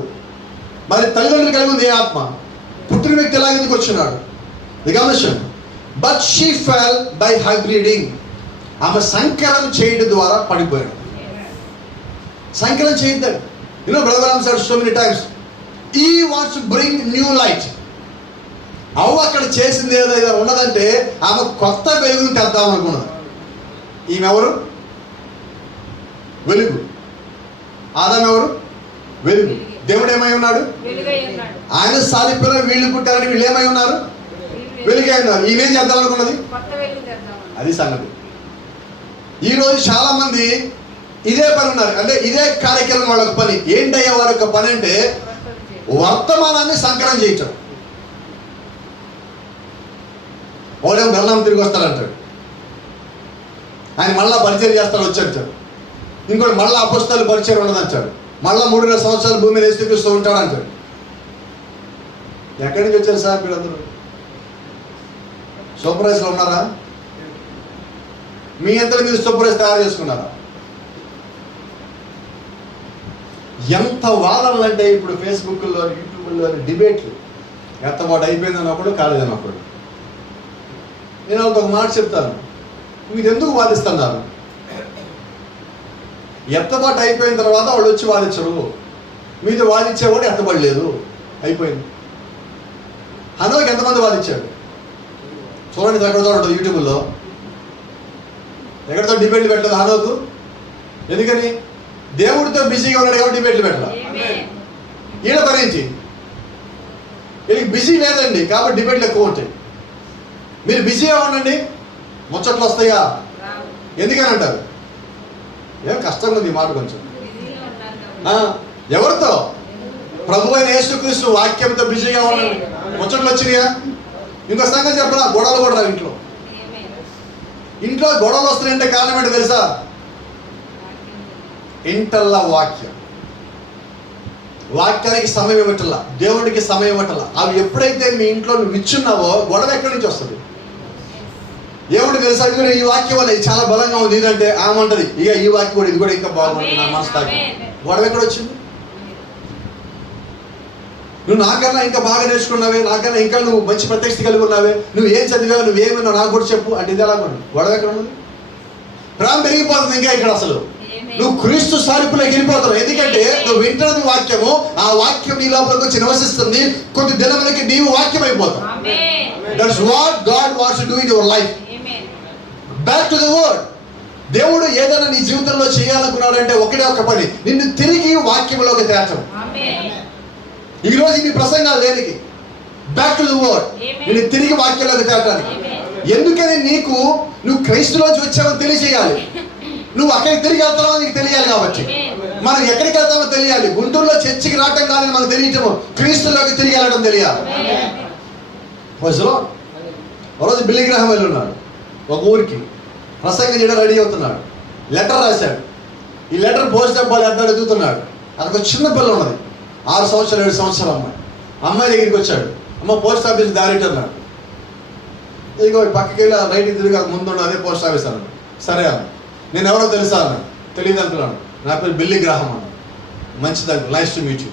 మరి తల్లిదండ్రులు కలిగి ఉంది ఏ ఆత్మ? పుట్టిన వ్యక్తి ఎలా ఎందుకు వచ్చినాడు? గమనించండి. But she fell by hybriding. ఆమె సంకరం చేయడం ద్వారా పడిపోయాడు. సంకరం చేయద్దాడు. Brother Branham said so many times, he wants to bring new light. అవ్వ అక్కడ చేసింది ఏదైనా ఉన్నదంటే ఆమె కొత్త వెలుగును తెద్దాం అనుకున్నది. ఈమె ఎవరు? వెలుగు. ఆదాం ఎవరు? వెలుగు. దేవుడు ఏమై ఉన్నాడు? ఆయన సాధిపోయిన వీళ్ళు పుట్టారని వీళ్ళు ఏమై ఉన్నారు? వెలుగై ఉన్నారు. ఈమెం చేద్దాం అనుకున్నది? అది సంగతి. ఈరోజు చాలా మంది ఇదే పని ఉన్నారు. అంటే ఇదే కార్యక్రమం వాళ్ళకి పని. ఏంటయ్యా వారి యొక్క పని అంటే వర్తమానాన్ని సంకలనం చేయటం. వాడేమో గల్లాం తిరిగి వస్తాడంటాడు, ఆయన మళ్ళా పరిచయం చేస్తాడు వచ్చాడు. ఇంకోటి మళ్ళీ అపొస్తలుల పరిచయం ఉండదంటాడు. మళ్ళీ 3.5 సంవత్సరాలు భూమి మీద యేసుక్రీస్తు ఉంటాడు అంటాడు. ఎక్కడి నుంచి వచ్చారు సార్ మీరందరూ? సూపర్వైజర్లు ఉన్నారా? మీ అంతా మీరు సూపర్వైజర్ తయారు చేసుకున్నారా? ఎంత వాదనలు అంటే ఇప్పుడు ఫేస్బుక్లో, యూట్యూబ్లో డిబేట్లు. ఎత్తబాటు అయిపోయిందని ఒకడు, కాలేదని ఒకడు. నేను వాళ్ళకి ఒక మాట చెప్తాను, మీరు ఎందుకు వాదిస్తున్నారు? ఎత్తబాటు అయిపోయిన తర్వాత వాళ్ళు వచ్చి వాదించరు. మీతో వాదించేవాడు ఎత్తబడలేదు, అయిపోయింది. హనోకి ఎంతమంది వాదించాడు చూడండి. ఎక్కడితో ఉంటుంది యూట్యూబ్లో, ఎక్కడితో డిబేట్లు పెట్టలేదు హనోకు. ఎందుకని? దేవుడితో బిజీగా ఉన్నాడు కాబట్టి డిబేట్లు పెట్టాల. ఈయన భరించి వీళ్ళకి బిజీ లేదండి కాబట్టి డిబేట్లు ఎక్కువ ఉంటాయి. మీరు బిజీగా ఉండండి, ముచ్చట్లు వస్తాయా? ఎందుకని అంటారు? ఏం కష్టంగా ఉంది ఈ మాట కొంచెం. ఎవరితో? ప్రభు అయిన యేసుక్రీస్తు వాక్యంతో బిజీగా ఉండండి. ముచ్చట్లు వచ్చినాయా? ఇంకో సంగతి చెప్పరా, గొడవలు కూడా రావు ఇంట్లో. ఇంట్లో గొడవలు వస్తున్నాయంటే కారణం ఏంటో తెలుసా? ఇంటల్లా వాక్యానికి సమయం ఇవ్వటల్లా, దేవుడికి సమయం ఇవ్వటల్లా. అవి ఎప్పుడైతే మీ ఇంట్లో నువ్వు ఇచ్చున్నావో గొడవ ఎక్కడి నుంచి వస్తుంది? దేవుడు తెలుసా, ఈ వాక్యం వల్ల ఇది చాలా బలంగా ఉంది ఇదంటే ఆమంటది, ఇక ఈ వాక్యం కూడా ఇది కూడా ఇంకా బాగుంటుంది నా మనసు తాకి. గొడవ ఎక్కడ వచ్చింది? నువ్వు నాకన్నా ఇంకా బాగా నేర్చుకున్నావే, నాకన్నా ఇంకా నువ్వు మంచి ప్రత్యక్షత కలిగి ఉన్నావే, నువ్వు ఏం చదివావు, నువ్వేమన్నావు నాకు కూడా చెప్పు అంటే ఇది ఎలా ఉంది? గొడవ ఎక్కడ ఉంది? ప్రేమ పెరిగిపోతుంది ఇంకా ఇక్కడ. అసలు నువ్వు క్రీస్తు సారూప్యంలోకి వెళ్ళిపోతావు. ఎందుకంటే నువ్వు వింటున్నది వాక్యము, ఆ వాక్యం నీ లోపలికి వచ్చి నివసిస్తుంది. కొద్ది దినములకి నీవు వాక్యం అయిపోతావు. That's what God wants to do in your life. Back to the word. దేవుడు ఏదైనా నీ జీవితంలో చేయాలనుకున్నాడంటే ఒకటే ఒక పని, నిన్ను తిరిగి వాక్యంలోకి తేల్చడం. ఈరోజు నీ ప్రసంగాలు దేనికి? Back to the word. నిన్ను తిరిగి వాక్యంలోకి తేల్చడానికి. ఎందుకని? నువ్వు క్రైస్తులోంచి వచ్చావని తెలియజేయాలి. నువ్వు అక్కడికి తిరిగి వెళ్తావో నీకు తెలియాలి. కాబట్టి మనం ఎక్కడికి వెళ్తామో తెలియాలి. గుంటూరులో చర్చికి రావటం కాదని మనకు తెలియటము, క్రీస్తులోకి తిరిగి వెళ్ళడం తెలియాలి. ఒకరోజు బిల్లీ గ్రాహం వెళ్ళి ఉన్నాడు ఒక ఊరికి, ప్రసంగం చేయడం రెడీ అవుతున్నాడు. లెటర్ రాశాడు. ఈ లెటర్ పోస్ట్ డబ్బాలు ఎద్దాడు ఎదుగుతున్నాడు. అదొక చిన్న పిల్ల ఉన్నది, 6 సంవత్సరాలు 7 సంవత్సరాల అమ్మాయి దగ్గరికి వచ్చాడు. అమ్మ పోస్ట్ ఆఫీస్ దారి అన్నాడు. ఇదిగో పక్కకి వెళ్ళి రైట్ తిరిగి ముందు ఉన్న అదే పోస్ట్ ఆఫీస్ అన్నాడు. సరే అన్న. నేను ఎవరో తెలుసా అన్నాడు. తెలియదు అంటున్నాను. నా పేరు బిల్లీ గ్రాహం అన్నాడు. మంచిది uncle, nice to meet you.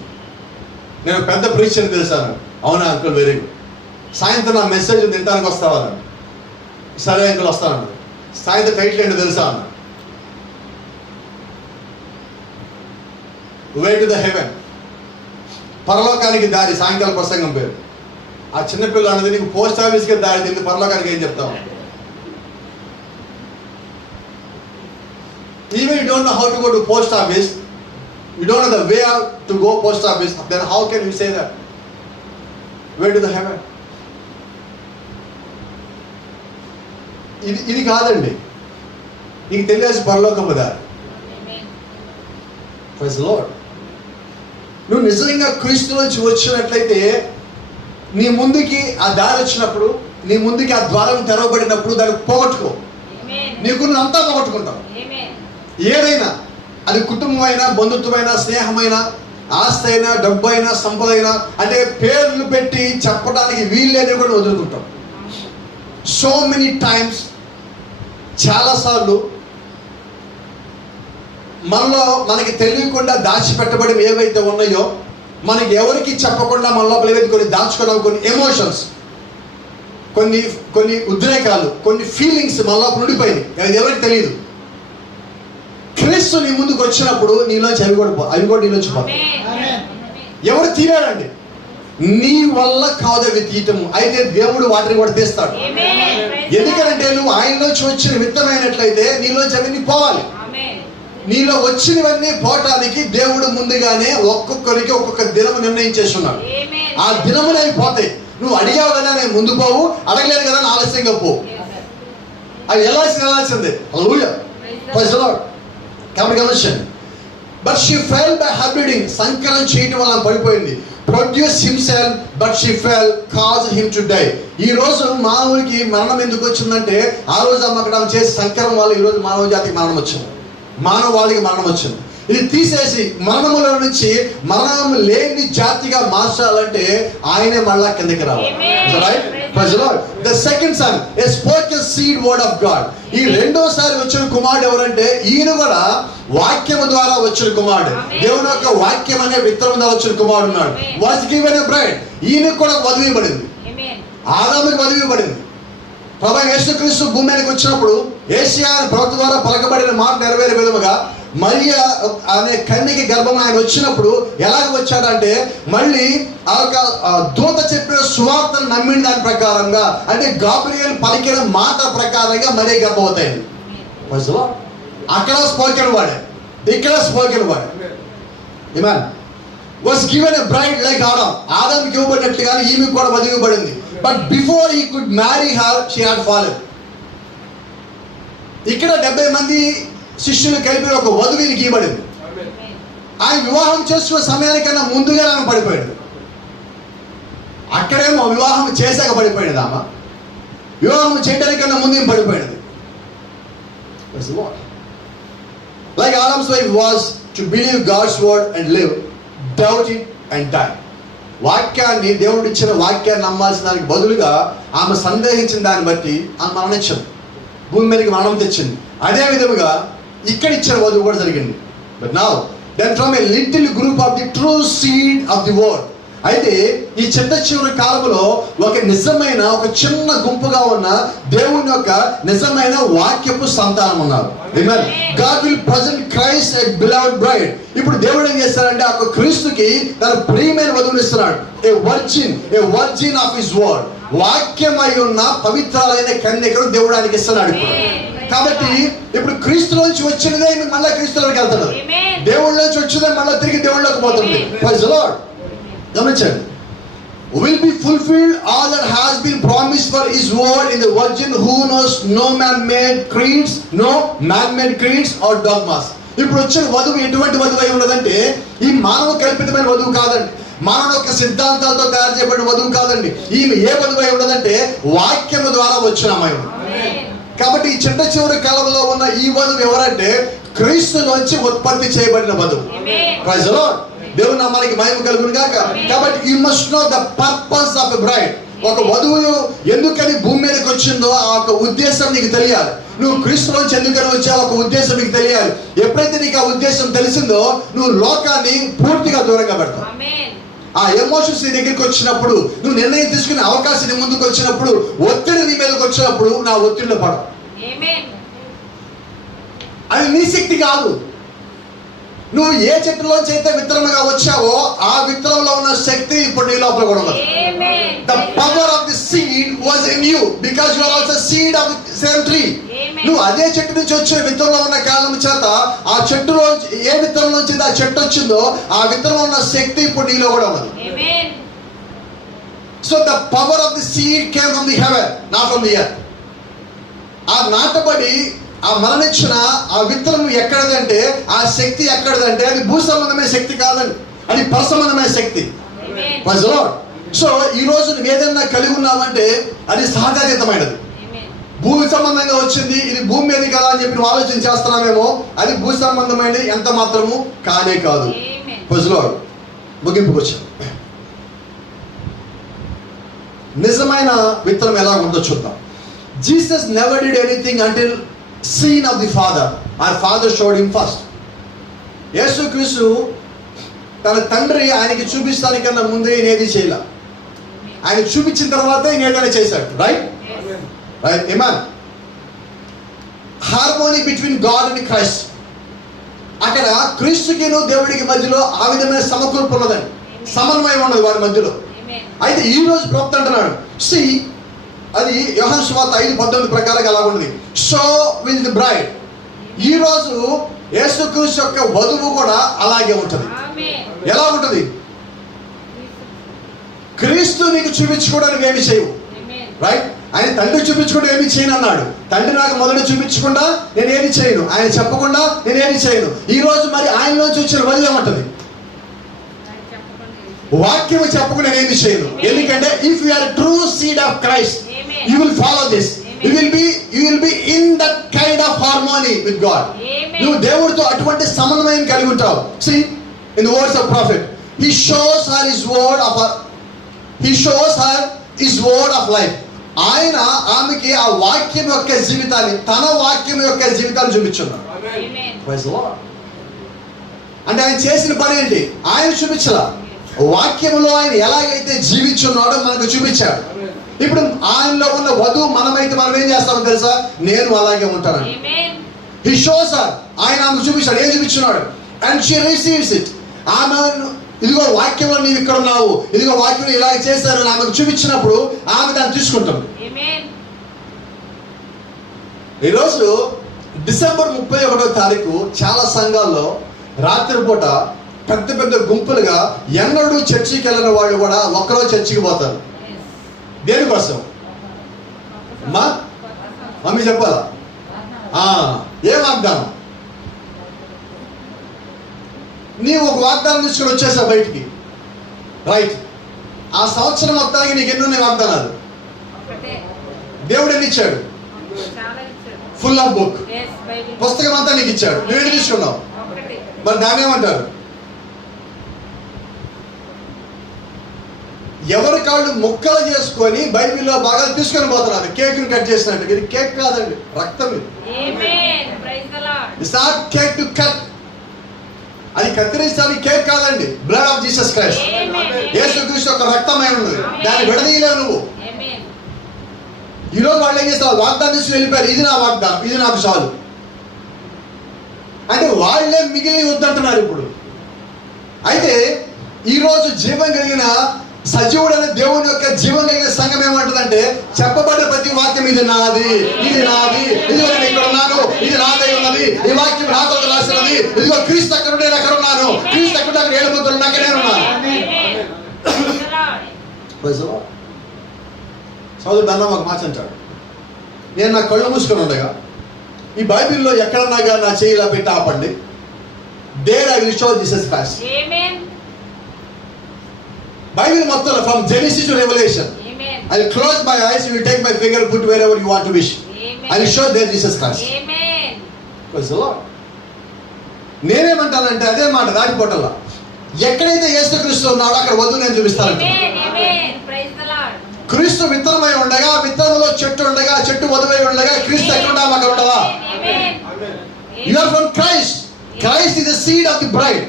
నేను పెద్ద ప్రీచర్ని తెలుసా అన్నాడు. అవునా అంకుల్, వెరీ గుడ్. సాయంత్రం నా మెసేజ్ తినడానికి వస్తావా అన్నాడు. సరే అంకుల్ వస్తానన్నాడు. సాయంత్రం టైటిల్ ఏంటో తెలుసా అన్నాడు. వే టు ద హెవెన్, పరలోకానికి దారి. సాయంకాలం ప్రసంగం పేరు. ఆ చిన్నపిల్ల అన్నది, నీకు పోస్ట్ ఆఫీస్కి దారి తెలియదు, పరలోకానికి ఏం చెప్తావు? Even you don't know how to go to post office, you don't know the way to go post office, then how can you say that? Way to the heaven. ఇది కాదండి. నీకు తెలియాల్సి పరలోకపు దారి. Praise the Lord. నువ్వు నిజంగా క్రీస్తులోంచి వచ్చినట్లయితే నీ ముందుకి ఆ దారి వచ్చినప్పుడు, నీ ముందుకి ఆ ద్వారం తెరవబడినప్పుడు దాన్ని పోగొట్టుకో. నీకున్నంతా పోగొట్టుకుంటావు. ఏదైనా, అది కుటుంబమైనా, బంధుత్వమైనా, స్నేహమైనా, ఆస్తి అయినా, డబ్బు అయినా, సంపద అయినా, అంటే పేర్లు పెట్టి చెప్పడానికి వీళ్ళని కూడా వదులుకుంటాం. సో మెనీ టైమ్స్, చాలాసార్లు మనలో మనకి తెలియకుండా దాచిపెట్టబడి ఏవైతే ఉన్నాయో మనకి ఎవరికి చెప్పకుండా మన లోపల ఏవైతే కొన్ని దాచుకున్నాం, కొన్ని ఎమోషన్స్, కొన్ని ఉద్రేకాలు, కొన్ని ఫీలింగ్స్ మన లోపల ఉండిపోయింది, అది ఎవరికి తెలియదు. క్రీస్తు నీ ముందుకు వచ్చినప్పుడు నీలోంచి అవి కూడా నీలోంచి పోతాయి. ఎవరు తీరాడండి? నీ వల్ల కాదు అవి తీయటము, అయితే దేవుడు వాటిని కూడా తీస్తాడు. ఎందుకంటే నువ్వు ఆయనలోంచి వచ్చిన విత్తనమైనట్లయితే నీలోంచి అవన్నీ పోవాలి. నీలో వచ్చినవన్నీ పోవటానికి దేవుడు ముందుగానే ఒక్కొక్కరికి ఒక్కొక్క దినము నిర్ణయించేస్తున్నాడు. ఆ దినములు అవి పోతాయి. నువ్వు అడిగావు కదా నేను ముందు పోవు, అడగలేదు కదా అని ఆలస్యంగా పోవు. అవి వెళ్ళాల్సిందే. Hallelujah, praise the Lord. కాబట్టి గమనించండి. But she fell by habiting, సంకరం చేయటం వల్ల పడిపోయింది. Produce himself but she fell cause him to die. ఈ రోజు మానవుడికి మరణం ఎందుకు వచ్చిందంటే ఆ రోజు అమ్మకడం చేసి సంకరం వల్ల ఈ రోజు మానవ జాతికి మరణం వచ్చింది, మానవాళికి మరణం వచ్చింది. ఇది తీసేసి మరణముల నుంచి మరణం లేని జాతిగా మార్చాలంటే ఆయనే మళ్ళా కిందకి రావాలి. Right? Praise the Lord. The second son a spoken seed word of God. ఈ రెండోసారి వచ్చిన కుమారుడు ఎవరంటే ఈయన కూడా వాక్యము ద్వారా వచ్చిన కుమారుడు. దేవుని యొక్క వాక్యం అనే విత్తనం ద్వారా వచ్చిన కుమారుడు ఉన్నాడు. Was given a braid. ఈయనకు కూడా వధువు ఇవ్వబడింది, ఆదాముకి వధువు ఇవ్వబడింది. ప్రభువైన యేసుక్రీస్తు భూమి మీదకి వచ్చినప్పుడు యేషయా ప్రవక్త ద్వారా పలకబడిన మాట నెరవేరే విధముగా మరియా అనే కన్యకి గర్భం ఆయన వచ్చినప్పుడు ఎలాగ వచ్చాడంటే మళ్ళీ ఆ యొక్క దూత చెప్పిన సువార్తను నమ్మిన దాని ప్రకారంగా, అంటే గాబ్రియల్ పలికిన మాట ప్రకారంగా మరియా గర్భవతైంది. అక్కడ స్పోకెన్ వాడే, ఇక్కడ స్పోకెన్ వాడే. ఆమేన్. Was given a bride like ఆదాముకి ఇవ్వబడినట్లుగా ఈమె కూడా వధువు ఇవ్వబడింది. But before he could marry her she had fallen. ఇక్కడ 70 మంది శిష్యులు కలిపి ఒక వధువునికి ఇవ్వబడింది. ఆయన వివాహం చేస్తున్న సమయానికన్నా ముందుగా ఆమె పడిపోయాడు. అక్కడేమో వివాహం చేశాక పడిపోయినది ఆమె, వివాహం చేయడానికన్నా ముందు పడిపోయినది. Like Adam's wife was to believe God's word and live, doubt it and die. వాక్యాన్ని, దేవుడు ఇచ్చిన వాక్యాన్ని నమ్మాల్సిన దానికి బదులుగా ఆమె సందేహించిన దాన్ని బట్టి ఆమె మరణించింది, భూమి మీదకి మరణం తెచ్చింది. అదే విధముగా ఇక్కడ ఇచ్చిన వధువు కూడా జరిగింది. But now then from a little group of the true seed of the word. అయితే ఈ చిట్ట చివరి కాలంలో ఒక నిజమైన, ఒక చిన్న గుంపుగా ఉన్న దేవుని యొక్క నిజమైన వాక్యపు సంతానం ఉన్నారు. God will present Christ a beloved bride. ఇప్పుడు దేవుడు ఏం చేస్తారంటే ఆ క్రీస్తుకి తన ప్రియమైన వధువుని ఇస్తున్నాడు. ఏ వర్జిన్ ఆఫ్ హిస్ వర్డ్. వాక్యమై ఉన్న పవిత్రాలైన కన్యకను దేవుడు ఆయనకి ఇస్తున్నాడు. కాబట్టి ఇప్పుడు క్రీస్తులోంచి వచ్చినదే మళ్ళీ క్రీస్తులోకి వెళ్తాడు, దేవుళ్ళలోంచి వచ్చినదే మళ్ళీ తిరిగి దేవుళ్ళలోకి పోతుంది. Praise the Lord. గమనించండి. Will be fulfilled all that has been promised for his word in the virgin who knows no man-made creeds or dogmas. ఇప్పుడు వచ్చిన వధువు ఎటువంటి వధువు అయి ఉన్నదంటే ఈ మానవ కల్పితమైన వధువు కాదండి, మానవ యొక్క సిద్ధాంతాలతో తయారు చేయబడిన వధువు కాదండి. ఈమె ఏ వధువు అయి ఉన్నదంటే వాక్యము ద్వారా వచ్చిన అమ్మాయి. కాబట్టి ఈ చిట్ట చివరి కాలంలో ఉన్న ఈ వధువు ఎవరంటే క్రీస్తులోంచి ఉత్పత్తి చేయబడిన వధువు. Praise the Lord. దేవుని నామానికి మహిమ కలుగును గాక. కాబట్టి you must know the purpose of a bride. ఒక వధువు ఎందుకని భూమి మీదకి వచ్చిందో ఆ ఒక ఉద్దేశం నీకు తెలియాలి. నువ్వు క్రీస్తులోంచి ఎందుకని వచ్చావు ఒక ఉద్దేశం నీకు తెలియాలి. ఎప్పుడైతే నీకు ఆ ఉద్దేశం తెలిసిందో నువ్వు లోకాన్ని పూర్తిగా దూరంగా పెడతావు. ఆ ఎమోషన్స్ నీ దగ్గరికి వచ్చినప్పుడు, నువ్వు నిర్ణయం తీసుకునే అవకాశం నీ ముందుకు వచ్చినప్పుడు, ఒత్తిడి నీ మీదకి వచ్చినప్పుడు నా ఒత్తిడిలో పడవు. అది నీ శక్తి కాదు. నువ్వు ఏ చెట్టులోంచి అయితే విత్తనముగా వచ్చావో ఆ విత్తనంలో ఉన్న శక్తి ఇప్పుడు నీ లోపల కూడా ఉన్నది. The power of the seed was in you because you are also seed of the same tree. నువ్వు అదే చెట్టు నుంచి వచ్చిన విత్తనంలో ఉన్న కారణం చేత ఆ చెట్టులో ఏ విత్తనం నుంచి ఆ చెట్టు వచ్చిందో ఆ విత్తనంలో ఉన్న శక్తి ఇప్పుడు నీలో కూడా ఉన్నది. So the power of the seed came from the heaven, not from the earth. ఆ నాటబడి ఆ మరణించిన ఆ విత్తనం ఎక్కడదంటే ఆ శక్తి ఎక్కడదంటే అది భూ సంబంధమైన శక్తి కాదండి, అది పర సంబంధమైన శక్తి. Praise the Lord. సో ఈ రోజు నువ్వు ఏదైనా కలిగి ఉన్నావంటే అది సహజాతీతమైనది, భూ సంబంధంగా వచ్చింది, ఇది భూమి మీద కదా అని చెప్పి నువ్వు ఆలోచన చేస్తున్నావేమో, అది భూ సంబంధమైనది ఎంత మాత్రము కానే కాదు. Praise the Lord. ముగింపుకు వచ్చాం. నిజమైన విత్తనం ఎలా ఉందో చూద్దాం. Jesus never did anything until seen of the Father. Our Father showed him first. యేసుక్రీస్తు తన తండ్రి ఆయనకి చూపిస్తానికన్నా ముందే ఈయన ఏది చేయలే. ఆయన చూపించిన తర్వాత ఈయన ఏదైనా చేశాడు. రైట్ రైట్ ఏమన్ harmony between God and Christ. అక్కడ క్రీస్తుకిను దేవుడికి మధ్యలో ఆ విధమైన సమకూర్పు ఉన్నదండి, సమన్వయం ఉన్నది వారి మధ్యలో. అయితే ఈ రోజు ప్రవక్త అంటున్నాడు, సి అది యోహాను సువార్త 5:19 ప్రకారంగా అలా ఉన్నది. So will the bride. ఈ రోజు యేసుక్రీస్తు యొక్క వధువు కూడా అలాగే ఉంటుంది. ఎలా ఉంటుంది? క్రీస్తు నీకు చూపించుకోవడానికి ఏమి చేయవు. రైట్. ఆయన తండ్రి చూపించుకుంటూ ఏమి చేయను అన్నాడు. తండ్రి నాకు మొదట చూపించకుండా నేను ఏమి చేయను, ఆయన చెప్పకుండా నేను ఏమి చేయను. ఈ రోజు మరి ఆయనలోంచి వచ్చిన వధువు ఏమంటది? వాక్యము చెప్పకుండా నేను ఏమి చేయను. ఎందుకంటే if you are true seed of Christ you will follow this. You will be in that kind of harmony with God. నువ్వు దేవుడితో అటువంటి సమన్వయం కలిగి ఉంటావు. See, in the words of prophet, he shows her his word of life. ఆయన ఆమెకి ఆ వాక్యం యొక్క జీవితాన్ని, తన వాక్యం యొక్క జీవితాన్ని చూపించున్నాడు. అంటే ఆయన చేసిన పని ఏంటి? ఆయన చూపించలా, వాక్యంలో ఆయన ఎలాగైతే జీవించున్నాడో మనకు చూపించాడు. ఇప్పుడు ఆయనలో ఉన్న వధువు మనమైతే మనం ఏం చేస్తామో తెలుసా? నేను అలాగే ఉంటాను. He shows her. ఆయన ఆమెకు చూపించాడు. ఏం చూపించున్నాడు? And she receives it. ఆమె ఇదిగో వాక్యంలో నీవు ఇక్కడ ఉన్నావు, ఇదిగో వాక్యం ఇలా చేశారు అని ఆమెకు చూపించినప్పుడు ఆమె దాన్ని తీసుకుంటాం. ఈరోజు డిసెంబర్ 31వ తారీఖు చాలా సంఘాల్లో రాత్రిపూట పెద్ద పెద్ద గుంపులుగా ఎన్నడూ చర్చికి వెళ్ళిన వాళ్ళు కూడా ఒక్కరోజు చర్చికి పోతారు. దేనికోసం? మమ్మీ చెప్పాలా? ఏ వాగ్దానం? నీవు ఒక వాగ్దానం తీసుకుని వచ్చేసావు బయటికి. రైట్. ఆ సంవత్సరం మొత్తానికి నీకు ఎన్ని ఉన్నాయి వాగ్దానాలు? దేవుడు ఎన్ని ఇచ్చాడు? ఫుల్ ఆఫ్ బుక్, పుస్తకం అంతా నీకు ఇచ్చాడు. నువ్వు ఎన్ని తీసుకున్నావు? మరి దాన్ని ఏమంటారు? ఎవరి కాళ్ళు ముక్కలు చేసుకొని బైబిల్లో భాగాలు తీసుకొని పోతున్నారు. కేక్ కట్ చేసినట్టు. ఇది కేక్ కాదండి, రక్తం. ఇది it's not cake to cut. అది కత్తిరించడానికి కేక్ కాదండి. బ్లడ్ ఆఫ్ జీసస్ క్రైస్ట్, యేసుక్రీస్తు యొక్క రక్తమై ఉన్నది. దాన్ని విడదీయలేవు నువ్వు. ఈరోజు వాళ్ళు ఏం చేస్తారు? వాగ్దానం తీసుకుని వెళ్ళిపోయారు. ఇది నా వాగ్దానం, ఇది నాకు చాలు అంటే వాళ్ళే మిగిలిన వద్దంటున్నారు ఇప్పుడు. అయితే ఈరోజు జీవం కలిగిన సజీవుడైన దేవుని యొక్క జీవం కలిగిన సంఘం ఏమంటుందంటే, చెప్పబడ్డ ప్రతి వాక్యం ఇది నాది, ఇది నాది, ఇదిగో నేను ఇక్కడ ఉన్నాను, ఇది నాదై ఉన్నది, ఈ వాక్యం నాతో రాసినది, ఇదిగో క్రీస్తు అక్కడ ఉంటే నేను అక్కడ ఉన్నాను, క్రీస్తు అక్కడ అక్కడ 7 ముద్రలు ఉన్నాక నేను ఉన్నాను. సోదరుడు అన్న ఒక మాట అంటాడు, నేను నా కళ్ళు మూసుకొని ఉండగా ఈ బైబిల్లో ఎక్కడన్నాగా నా చేయిలా పెట్టి ఆపండి. There I will show Jesus Christ. Bible మొత్తం from Genesis to revolution. I will close my eyes, you will take my finger, put wherever you want to wish. I will show there Jesus Christ. Amen. Praise the Lord. నేనేమంటానంటే అదే మాట దాటిపోటల్లా. ఎక్కడైతే యేసుక్రీస్తు ఉన్నాడో అక్కడ వధువు నేను చూపిస్తాను. క్రీస్తు విత్తనమై ఉండగా, విత్తనంలో చెట్టు ఉండగా, చెట్టు వధువై ఉండగా క్రీస్తు ఎక్కడ ఉండాలి అక్కడ ఉండవా? You are from Christ. Christ is the seed of the bride.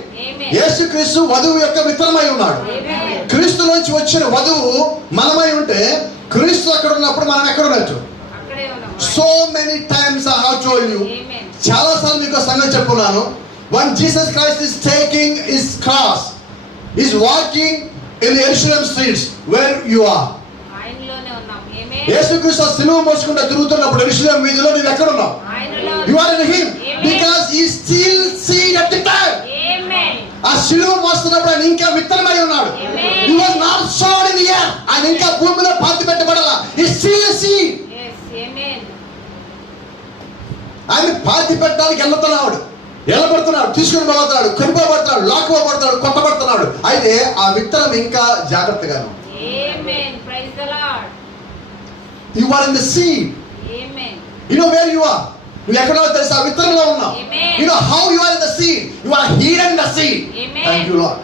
యేసుక్రీస్తు వధువు యొక్క విత్తనమై ఉన్నాడు. క్రీస్తు నుంచి వచ్చిన వధువు మనమై ఉంటే క్రీస్తు అక్కడ ఉన్నప్పుడు మనం ఎక్కడ ఉండొచ్చు? So many times I have told you, చాలా సార్లు మీకు సంగతి చెప్పున్నాను. when Jesus Christ is taking his cross, is walking in the Jerusalem streets where you are. యేసుక్రీస్తు సిలువ మోసుకుంటూ తిరుగుతున్నప్పుడు యెరూషలేము వీధిలో నువ్వు ఎక్కడ ఉన్నావు? You are in him because he still seed at the time. ఆ సిలువ మోస్తున్నప్పుడు ఆయన ఇంకా విత్తనమై ఉన్నాడు. He was not sown in the air. ఆయన ఇంకా భూమిలో పాతి పెట్టబడాల. He still a seed. ఆయన పాతి పెట్టడానికి వెళ్ళబడుతున్నాడు, తీసుకుని పోతున్నాడు, కొనిపోబడుతున్నాడు, లాక్కుపోబడుతున్నాడు, కొట్టబడుతున్నాడు. అయితే ఆ విత్తనం ఇంకా జాగ్రత్తగాను. You are in the seed. You know where you are. నువ్వు ఎక్కడో తెలుసా? విత్తనంలో ఉన్నావు. You know how you are in the seed. You are hidden in the seed. Thank you Lord.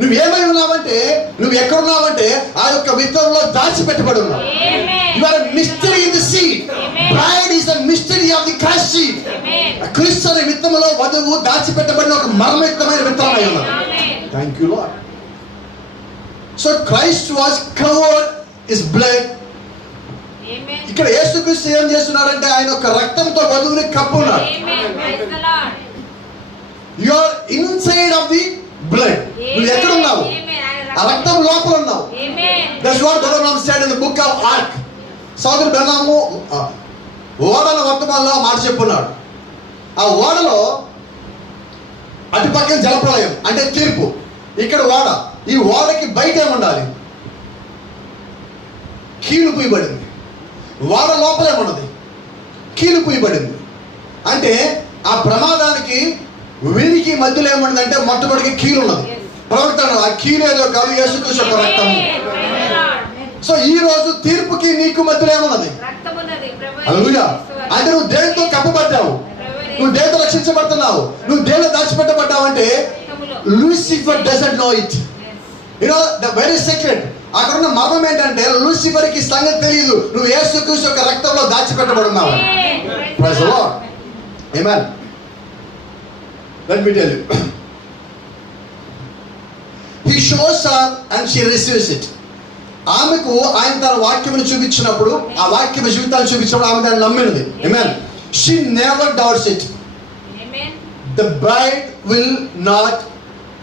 నువ్వు ఏమై ఉన్నావంటే, నువ్వు ఎక్కడ ఉన్నావంటే ఆ యొక్క విత్తనంలో దాచిపెట్టబడి ఉన్నావు. You are a mystery in the seed. Bride is the mystery of the Christ seed. క్రీస్తు అనే విత్తనంలో వధువు దాచిపెట్టబడిన ఒక మర్మయుక్తమైన విత్తనమై ఉన్నది. Thank you Lord. So Christ was covered his blood. ఇక్కడ యేసుక్రీస్తు ఏం చేస్తున్నాడంటే ఆయన యొక్క రక్తంతో వధువుని కప్పున్నాడు. You are inside of the blood. నువ్వు ఎక్కడ ఉన్నావు? ఆ రక్తం లోపల ఉన్నావు. That's what brother said in the book of ark. సోదరుడు బెర్నాము ఓడల వర్తమానంలో మాట చెప్పున్నాడు. ఆ ఓడలో అటుపక్కన జలప్రలయం అంటే తీర్పు, ఇక్కడ ఓడ. ఈ ఓడకి బయట ఏముండాలి? కీలు పూయబడింది. ఓడ లోపలేమున్నది? కీలు పూయబడింది. అంటే ఆ ప్రమాదానికి వీరికి మధ్యలో ఏముండదంటే మొట్టమొదటికి కీలు ఉన్నది. ప్రవక్త ఆ కీలు ఏదో కాదు, యేసుక్రీస్తు యొక్క రక్తము. సో ఈ రోజు తీర్పుకి నీకు మధ్యలో ఏమున్నది? హల్లెలూయా. అంటే నువ్వు దేనితో కప్పబడ్డావు, నువ్వు దేనితో రక్షించబడుతున్నావు, నువ్వు దేనిలో దాచిపెట్టబడ్డావు అంటే Lucifer doesn't know it. You know the very secret. అక్కడ ఉన్న మర్మం ఏంటంటే లూసిఫర్ కి సంగతి తెలియదు నువ్వు యేసుక్రీస్తు యొక్క రక్తంలో దాచిపెట్టబడున్నావు. Praise the Lord. ఆమేన్. Let me tell you, he shows her and she receives it. ఆమెకు ఆయన తన వాక్యమును చూపించినప్పుడు, ఆ వాక్యము జీవితాన్ని చూపించినప్పుడు ఆమె దాన్ని నమ్మినది. ఆమేన్. She never doubts it. Amen. The bride will not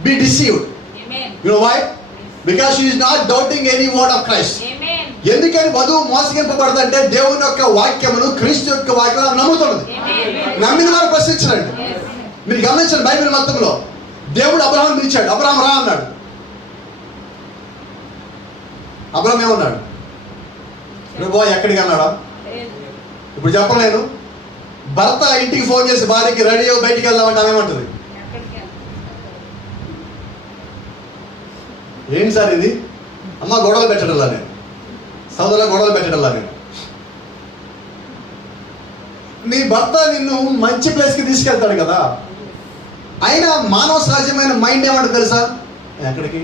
be deceived. Amen. You know why? Because she is not doubting any word of Christ. Amen. ఎందుకని వధువు మోసగింపబడదంటే దేవుని యొక్క వాక్యమును, క్రీస్తు యొక్క వాక్యమును నమ్ముతున్నది. నమ్మిన వారు ప్రశ్నించండి. మీరు గమనించండి, బైబిల్ మొత్తంలో దేవుడు అబ్రహాం పిలిచాడు. అబ్రహాం రా అన్నాడు. అబ్రహాం ఏమన్నాడు? నువ్వు ఎక్కడికి అన్నాడా? ఇప్పుడు చెప్పలేను. భర్త ఇంటికి ఫోన్ చేసి భార్యకి రెడీ అయ్యి బయటికి వెళ్దామంటే ఆమెమంటుంది? ఏంటి సార్ ఇది? అమ్మ గొడవలు పెట్టడంలా నేను, సోదరుల గొడవలు పెట్టడంలా నేను. నీ భర్త నిన్ను మంచి ప్లేస్కి తీసుకెళ్తాడు కదా. అయినా మానవ సహజమైన మైండ్ ఏమంటుంది తెలుసా? ఎక్కడికి?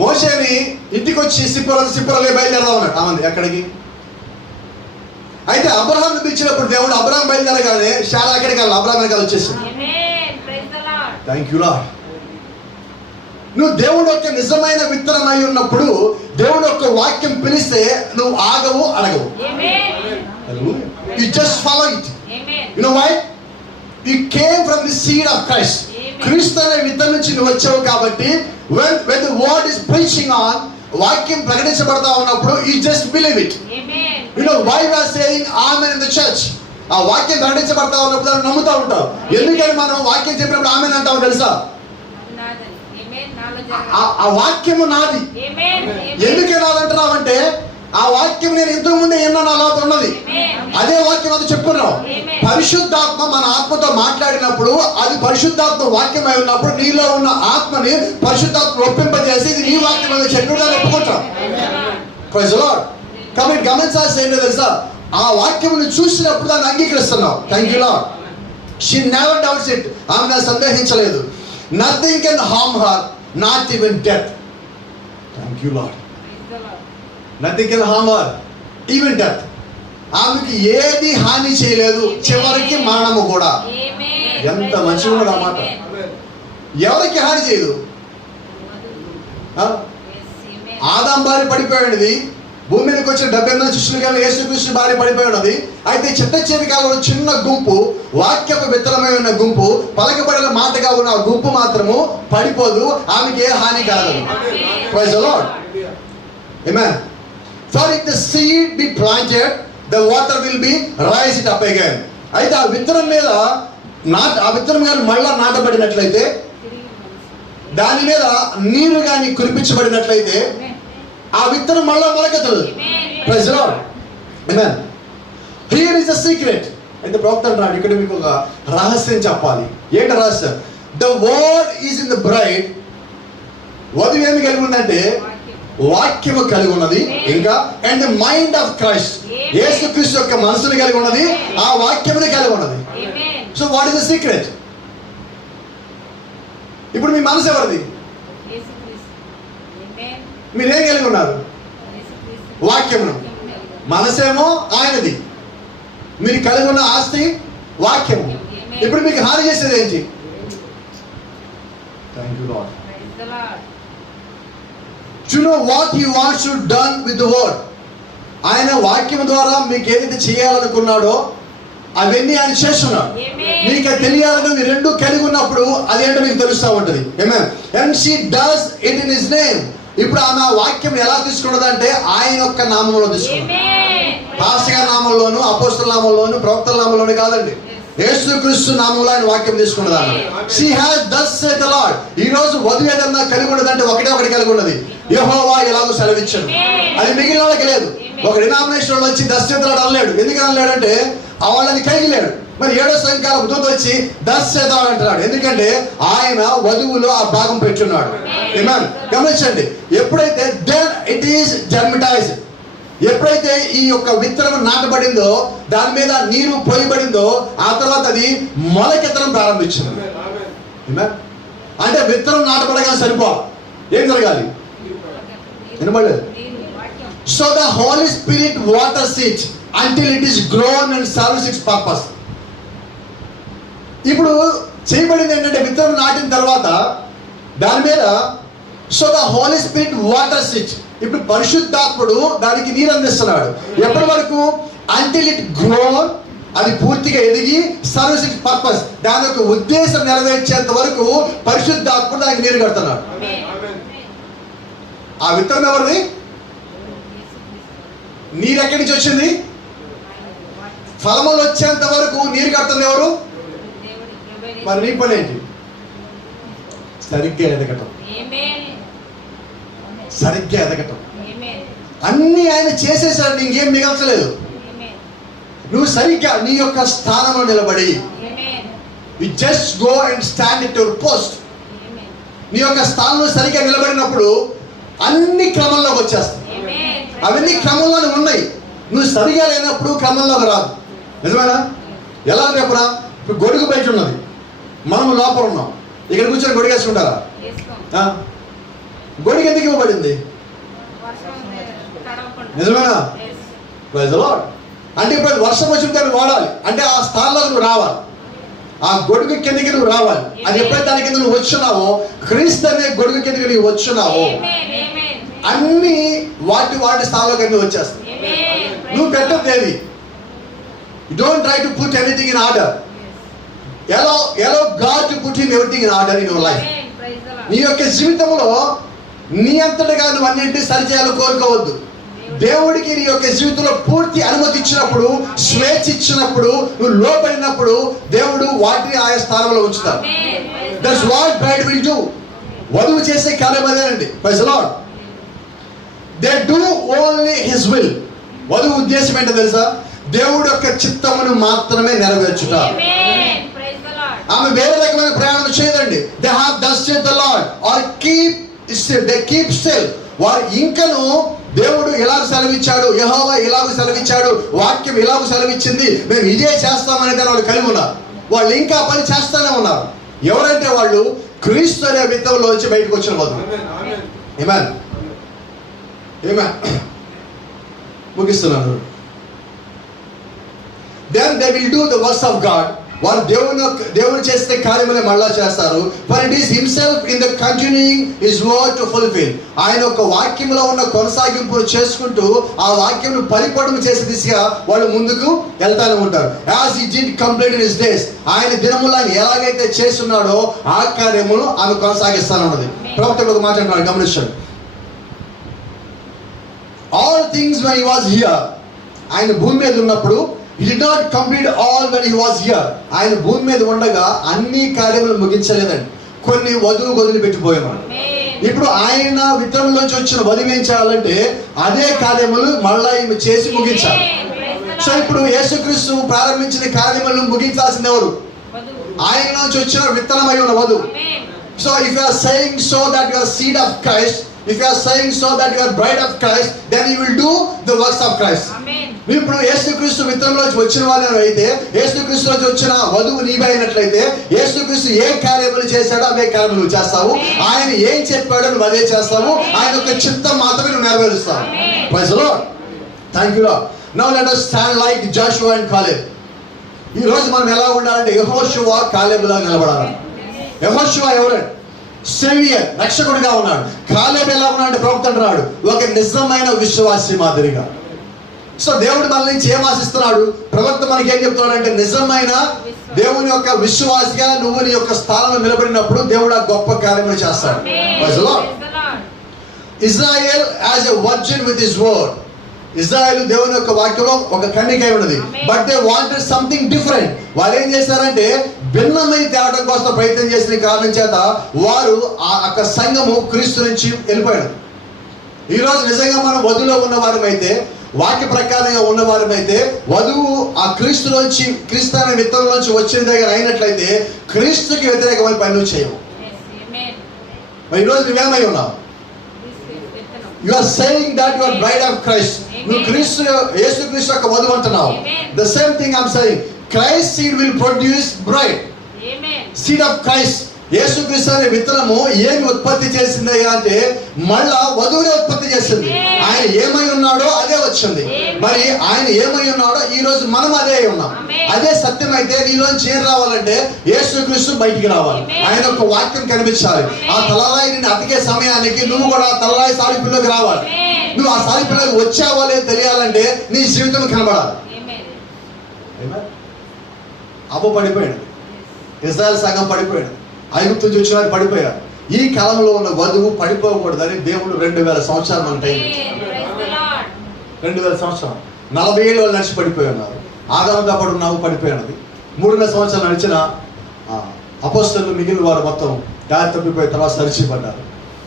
మోషేని ఇంటికి వచ్చి సిప్పురలే బయలుదేరదాం అన్నాడు. ఆమె ఎక్కడికి? అయితే అబ్రహాం పిలిచినప్పుడు దేవుడు అబ్రహాం బయలుదేరగానే శారా ఎక్కడికి వెళ్ళాలి? అబ్రహాం వెనకాల వచ్చేసింది. Thank you lord. నువ్వు దేవుడు యొక్క నిజమైన విత్తనం అయి ఉన్నప్పుడు దేవుడు యొక్క వాక్యం పిలిస్తే నువ్వు ఆగవు, అడగవు. You just follow it. You know why? You came from the seed of Christ. క్రీస్తు అనే విత్తనం నుంచి నువ్వు వచ్చావు కాబట్టి when the word is preaching on, వాక్యం ప్రకటించబడతా ఉన్నప్పుడు you just believe it. You know why we are saying amen in the church? ఆ వాక్యం ప్రకటించబడతా ఉన్నప్పుడు దాన్ని నమ్ముతా ఉంటావు. ఎందుకని మనం వాక్యం చెప్పినప్పుడు ఆమెన్ అంటావు తెలుసా? ఆ వాక్యము నాది. ఎందుకు నాదంటున్నావు అంటే ఆ వాక్యం నేను ఇంతకు ముందే ఎన్నో నా లోపల ఉన్నది. అదే వాక్యం అది చెప్పుకున్నావు. పరిశుద్ధాత్మ మన ఆత్మతో మాట్లాడినప్పుడు అది పరిశుద్ధాత్మ వాక్యం అయి ఉన్నప్పుడు నీలో ఉన్న ఆత్మని పరిశుద్ధాత్మ ఒప్పింపజేసి ఇది నీ వాక్యం అని చెప్పుకుంటా ఒప్పుకుంటాం. Praise the Lord. కాబట్టి గమనించాల్సి ఏంటో తెలుసా? ఆ వాక్యమును చూసినప్పుడు దాన్ని అంగీకరిస్తున్నావు. Thank you Lord. She never doubts it. ఆమె సందేహించలేదు. Nothing can harm her, not even death. Thank you Lord. Nothing can harm her, even death. ఆమెకి ఏది హాని చేయలేదు, చివరికి మరణము కూడా. ఎంత మంచిగా ఉన్నాడు ఆ మాట. ఎవరికి హాని చేయదు. ఆదాం భార్య పడిపోయినది, భూమి మీదకి వచ్చిన 70 మంది శిష్యులు యేసుక్రీస్తు భార్య పడిపోయి ఉన్నది. అయితే చిట్ట చివరి కాలంలో చిన్న గుంపు, వాక్యపు విత్తనమై ఉన్న గుంపు, పలకబడిన మాటగా ఉన్న గుంపు మాత్రము పడిపోదు. ఆమెకి ఏ హాని కాదు. Praise the Lord. Amen. For if the seed be planted, the water will be raised up again. అయితే ఆ విత్తనం మీద ఆ విత్తనం కానీ మళ్ళా నాటబడినట్లయితే, దాని మీద నీరు కానీ కురిపించబడినట్లయితే ఆ విత్తనం మళ్ళా మొలకెత్తదు. Praise the Lord. ఆమేన్. Here is the secret. అయితే ప్రవక్త అంటాడు ఇక్కడ మీకు ఒక రహస్యం చెప్పాలి. ఏంటి రహస్యం? The word is in the bride. వధువు ఏమి కలిగి ఉందంటే వాక్యము కలిగి ఉన్నది. ఇంకా and the mind of Christ, యేసుక్రీస్తు యొక్క మనసుని కలిగి ఉన్నది, ఆ వాక్యముని కలిగి ఉన్నది. So what is the secret? ఇప్పుడు మీ మనసు ఎవరిది? మీరేం కలిగి ఉన్నారు? వాక్యమును. మనసేమో ఆయనది. మీరు కలిగి ఉన్న ఆస్తి వాక్యము. ఇప్పుడు మీకు హాని చేసేది ఏంటి? Thank you, Lord. To know what He wants to done with the word. ఆయన వాక్యం ద్వారా మీకు ఏదైతే చేయాలనుకున్నాడో అవన్నీ ఆయన చేస్తున్నాడు. మీకు తెలియాలని మీరు రెండు కలిగి ఉన్నప్పుడు అదేంటో మీకు తెలుస్తూ ఉంటుంది. Amen. And she does it in His name. ఇప్పుడు ఆమె వాక్యం ఎలా తీసుకున్నదంటే ఆయన యొక్క నామంలో తీసుకున్నది. పాస్టర్ గారి నామంలోను, అపోస్తల నామంలోను, ప్రవక్తల నామంలోను కాదండి, యేసుక్రీస్తు నామంలో ఆయన వాక్యం తీసుకున్నదాన్ని. She has thus said the Lord. ఈ రోజు వధువు ఏదన్నా కలిగి ఉన్నదంటే ఒకటి కలిగి ఉన్నది, యెహోవా ఎలాగో సెలవిచ్చాడు. అది మిగిలిన వాళ్ళకి లేదు. ఒక డినామినేషన్ వాళ్ళు వచ్చి thus said the Lord అనలేడు. ఎందుకని అనలేడంటే వాళ్ళని కలిగి లేడు. మరి 7వ సంఖ్యాల దూత వచ్చి thus said the Lord అంటున్నాడు. ఎందుకంటే ఆయన వధువులో ఆ భాగం పెట్టున్నాడు. ఆమేన్. గమనించండి, ఎప్పుడైతే then it is germatized, ఎప్పుడైతే ఈ యొక్క విత్తనం నాటబడిందో, దాని మీద నీరు పోయబడిందో, ఆ తర్వాత అది మొలకెత్తడం ప్రారంభించింది. అంటే విత్తనం నాటబడగా సరిపోవాలి, ఏం జరగాలి? వినబడలేదు. So the Holy Spirit waters it until it is grown and serves its purpose. ఇప్పుడు చేయబడింది ఏంటంటే విత్తనం నాటిన తర్వాత దాని మీద so the Holy Spirit waters it. ఇప్పుడు పరిశుద్ధాత్ముడు దానికి నీరు అందిస్తున్నాడు. ఎప్పటి వరకు? until it grown, అది పూర్తిగా ఎదిగి సర్వీస్ ఇట్స్ పర్పస్, దాని యొక్క ఉద్దేశం నెరవేర్చేంత వరకు పరిశుద్ధాత్ముడు దానికి నీరు కడుతున్నాడు. ఆ విత్తనం ఎవరిది? నీరు ఎక్కడి నుంచి వచ్చింది? ఫలములు వచ్చేంత వరకు నీరు కడుతుంది ఎవరు? మరి నీ పని ఏంటి? సరిగ్గా ఎదగటం, సరిగ్గా ఎదగటం. అన్ని ఆయన చేసేసాడు, ఇంకేం మిగల్చలేదు. నువ్వు సరిగ్గా నీ యొక్క స్థానంలో నిలబడి, you just go and stand at your post. నీ యొక్క స్థానంలో సరిగ్గా నిలబడినప్పుడు అన్ని క్రమంలోకి వచ్చేస్తాయి. అవన్నీ క్రమంలోనే ఉన్నాయి. నువ్వు సరిగా లేనప్పుడు క్రమంలోకి రాదు. నిజమేనా? ఎలా రేపురా? ఇప్పుడు గొడుగు బయట ఉన్నది, మనం లోపల ఉన్నాం. ఇక్కడ కూర్చొని గొడుగు వేసుకుంటారా? గొడుగు ఎందుకు ఇవ్వబడింది? నిజమేనా? Praise the Lord. అంటే ఇప్పుడు వర్షం వచ్చిన దాన్ని వాడాలి అంటే ఆ స్థానంలో నువ్వు రావాలి, ఆ గొడుగు కిందకి నువ్వు రావాలి. అది ఎప్పుడైతే దాని కింద నువ్వు వచ్చున్నావో, క్రీస్తు అనే గొడుగు కిందకి నువ్వు వచ్చున్నావో, అన్ని వాటి స్థానంలోకి నువ్వు వచ్చేస్తావు. నువ్వు పెట్టదు ఏది. You don't try to put anything in order. Allow God to put everything in order in your life. నీ యొక్క జీవితంలో నీ అంతటగా నువ్వు అన్నింటినీ సరిచేయాలని కోరుకోవద్దు. దేవుడికి నీ యొక్క జీవితంలో పూర్తి అనుమతి ఇచ్చినప్పుడు, స్వేచ్ఛ ఇచ్చినప్పుడు, నువ్వు లోపడినప్పుడు దేవుడు వాటిని ఆయా స్థానంలో ఉంచుతాడు. That's what bride will do. వధువు చేసే కార్యం అదేనండి. Praise the Lord. They do only His will. వధువు ఉద్దేశం ఏంటో తెలుసా? దేవుడి యొక్క చిత్తమును మాత్రమే నెరవేర్చుట. ఆమె వేరే రకమైన ప్రయాణం చేయదండి. They have thus said the Lord or they keep still. వారు ఇంకను దేవుడు ఎలా సెలవిచ్చాడు, యెహోవా ఎలాగ సెలవిచ్చాడు, వాక్యం ఎలాగ సెలవిచ్చింది, మేము ఇదే చేస్తామనేది వాళ్ళు కలిగి ఉన్నారు. వాళ్ళు ఇంకా పని చేస్తానే ఉన్నారు. ఎవరంటే వాళ్ళు క్రీస్తు అనే విత్తనంలో వచ్చి బయటకు వచ్చిన వధువు. ఆమేన్. ఆమేన్. ముగిస్తున్నాను. Then they will do the works of God. వారు దేవుడు చేసే కార్యములే మళ్ళా చేస్తారు. For it is himself in the continuing his word to fulfill. ఆయన యొక్క వాక్యంలో ఉన్న కొనసాగింపును చేసుకుంటూ ఆ వాక్యంను పరిపూర్ణం చేసే దిశగా వాళ్ళు ముందుకు వెళ్తానే ఉంటారు. As he did complete in his days. ఆయన దినములు ఆయన ఎలాగైతే చేస్తున్నాడో ఆ కార్యమును ఆమె కొనసాగిస్తానన్నది. ప్రవక్తలు ఒక మాట అంటున్నాడు, గమనించండి. All things when he was here, ఆయన భూమి మీద ఉన్నప్పుడు, he did not complete all when he was here. ఆయన భూమి మీద ఉండగా అన్ని కార్యములు ముగించలేదండి. కొన్ని వధువు గదులు పెట్టిపోయాము. ఇప్పుడు ఆయన విత్తనంలోంచి వచ్చిన వధువు ఏం చేయాలంటే అదే కార్యములు మళ్ళా ఈమె చేసి ముగించాలి. సో ఇప్పుడు యేసుక్రీస్తు ప్రారంభించిన కార్యములను ముగించాల్సింది ఎవరు? ఆయన నుంచి వచ్చిన విత్తనమై ఉన్న వధువు. So if you are saying so that you are seed of Christ, if you are saying so that you are bride of Christ, then you will do the works of Christ. నువ్వు ఇప్పుడు యేసుక్రీస్తు విత్తనంలోంచి వచ్చిన వాళ్ళని అయితే, యేసుక్రీస్తులోంచి వచ్చిన వధువు నీవే అయినట్లయితే, యేసుక్రీస్తు ఏ కార్యములు చేశాడో అవే కార్యములు నువ్వు చేస్తావు. ఆయన ఏం చెప్పాడో నువ్వు అదే చేస్తావు. ఆయన యొక్క చిత్తం మాత్రమే నువ్వు నెరవేరుస్తావు. Praise the Lord. Thank you Lord. Now let us stand like Joshua and Caleb. ఈ రోజు మనం ఎలా ఉండాలంటే యెహోషువ కాలేబులా నిలబడాలి. యెహోషువ ఎవరండి? సేవియర్, రక్షకుడిగా ఉన్నాడు. కాలేబు ఎలా ఉన్నాడు అంటే ప్రవక్త అంటున్నాడు, ఒక నిజమైన విశ్వాసి మాదిరిగా. సో దేవుడు మన నుంచి ఏం ఆశిస్తున్నాడు? ప్రవక్త మనకి ఏం చెప్తున్నాడు అంటే, నిజమైన దేవుని యొక్క విశ్వాసిగా నువ్వు నీ యొక్క స్థానంలో నిలబడినప్పుడు దేవుడు ఆ గొప్ప కార్యములు చేస్తాడు. Israel as a virgin with his word. Israel దేవుని యొక్క వాక్యంలో ఒక కన్యకై ఉన్నది. But they wanted something different. వాళ్ళు ఏం చేశారంటే భిన్నమై తేవడం కోసం ప్రయత్నం చేసిన కారణం చేత వారు ఆ యొక్క సంఘము క్రీస్తు నుంచి వెళ్ళిపోయాడు. ఈరోజు నిజంగా మనం వధులో ఉన్నవారమైతే, వాక్య ప్రకారంగా ఉన్నవారమైతే, వధువు ఆ క్రీస్తులోంచి, క్రీస్తు అనే విత్తనంలోంచి వచ్చిన దగ్గర అయినట్లయితే క్రీస్తుకి వ్యతిరేకమైన పనులు చేయవు. ఈరోజు నువ్వేమై ఉన్నావు? You are saying that you are bride of Christ. నువ్వు క్రీస్తు, యేసు క్రీస్తు యొక్క వధువు అంటున్నావు. The same thing I'm saying. Christ seed will produce bride. Seed of Christ. యేసు క్రీస్తు అనే విత్తనము ఏమి ఉత్పత్తి చేసింది అంటే మళ్ళా వధువునే ఉత్పత్తి చేసింది. ఆయన ఏమై ఉన్నాడో అదే వచ్చింది. మరి ఆయన ఏమై ఉన్నాడో ఈ రోజు మనం అదే ఉన్నాం. అదే సత్యం అయితే నీలోంచి ఏం రావాలంటే యేసు క్రీస్తు బయటికి రావాలి. ఆయన యొక్క వాక్యం కనిపించాలి. ఆ తలరాయిని అతికే సమయానికి నువ్వు కూడా ఆ తలరాయి సాలిపిల్లోకి రావాలి. నువ్వు ఆ సాలిపిల్లోకి వచ్చావో లేదో తెలియాలంటే నీ జీవితం కనబడాలి. అబ్బు పడిపోయాడు, ఇజ్రాయెల్ సంఘం పడిపోయాడు, ఐగుప్తు నుంచి వచ్చిన పడిపోయారు. ఈ కాలంలో ఉన్న వధువు పడిపోకూడదని దేవుడు 2000 సంవత్సరాలు మన టైం ఇచ్చాడు. 2000 సంవత్సరాలు 40 ఏళ్ళు వాళ్ళు నడిచి పడిపోయి ఉన్నారు. ఆదాముతో పాటు ఉన్నావు పడిపోయినది. 300 సంవత్సరాలు నడిచిన అపోస్తలులు మిగిలిన వారు మొత్తం దారి తప్పిపోయి తర్వాత సరిచిపడ్డారు.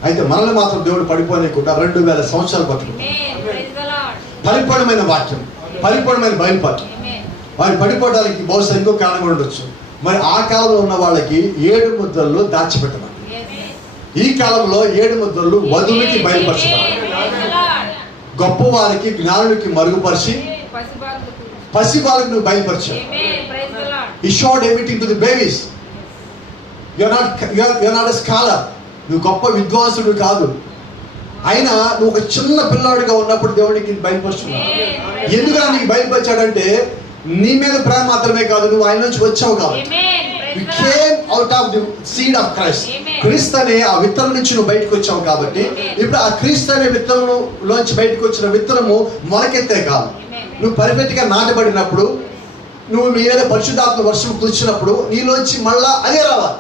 అయితే మనల్ని మాత్రం దేవుడు పడిపోలేకుండా 2000 సంవత్సరాలు పట్టుకుంటారు. పరిపూర్ణమైన వాక్యం, పరిపూర్ణమైన బయలుపాటు. వారు పడిపోవడానికి బహుశా ఇంకో కారణం కూడా ఉండొచ్చు. మరి ఆ కాలంలో ఉన్న వాళ్ళకి 7 ముద్రలు దాచిపెట్టమని, ఈ కాలంలో 7 ముద్రలు వధువుకి బయలుపరచమని, గొప్ప వారికి జ్ఞానులకి మరుగుపరిచి పసిబాలకు నువ్వు బయలుపరిచావు. He showed everything to the babies. You're not a scholar. నువ్వు గొప్ప విద్వాంసుడు కాదు. అయినా నువ్వు ఒక చిన్న పిల్లాడిగా ఉన్నప్పుడు దేవుడికి బయలుపరుచున్నావు. ఎందుకని నీకు బయలుపరిచాడంటే నీ మీద ప్రేమ మాత్రమే కాదు, నువ్వు ఆయన నుంచి వచ్చావు కాబట్టి. You came out of the seed of Christ. క్రీస్తు అనే ఆ విత్తనం నుంచి నువ్వు బయటకు వచ్చావు కాబట్టి ఇప్పుడు ఆ క్రీస్తు అనే విత్తనంలోంచి బయటకు వచ్చిన విత్తనము మొలకెత్తే కాదు. నువ్వు పర్ఫెక్ట్ గా నాటబడినప్పుడు, నువ్వు మీ మీద పరిశుద్ధాత్మ వర్షం కూర్చున్నప్పుడు నీలోంచి మళ్ళా అదే రావాలి.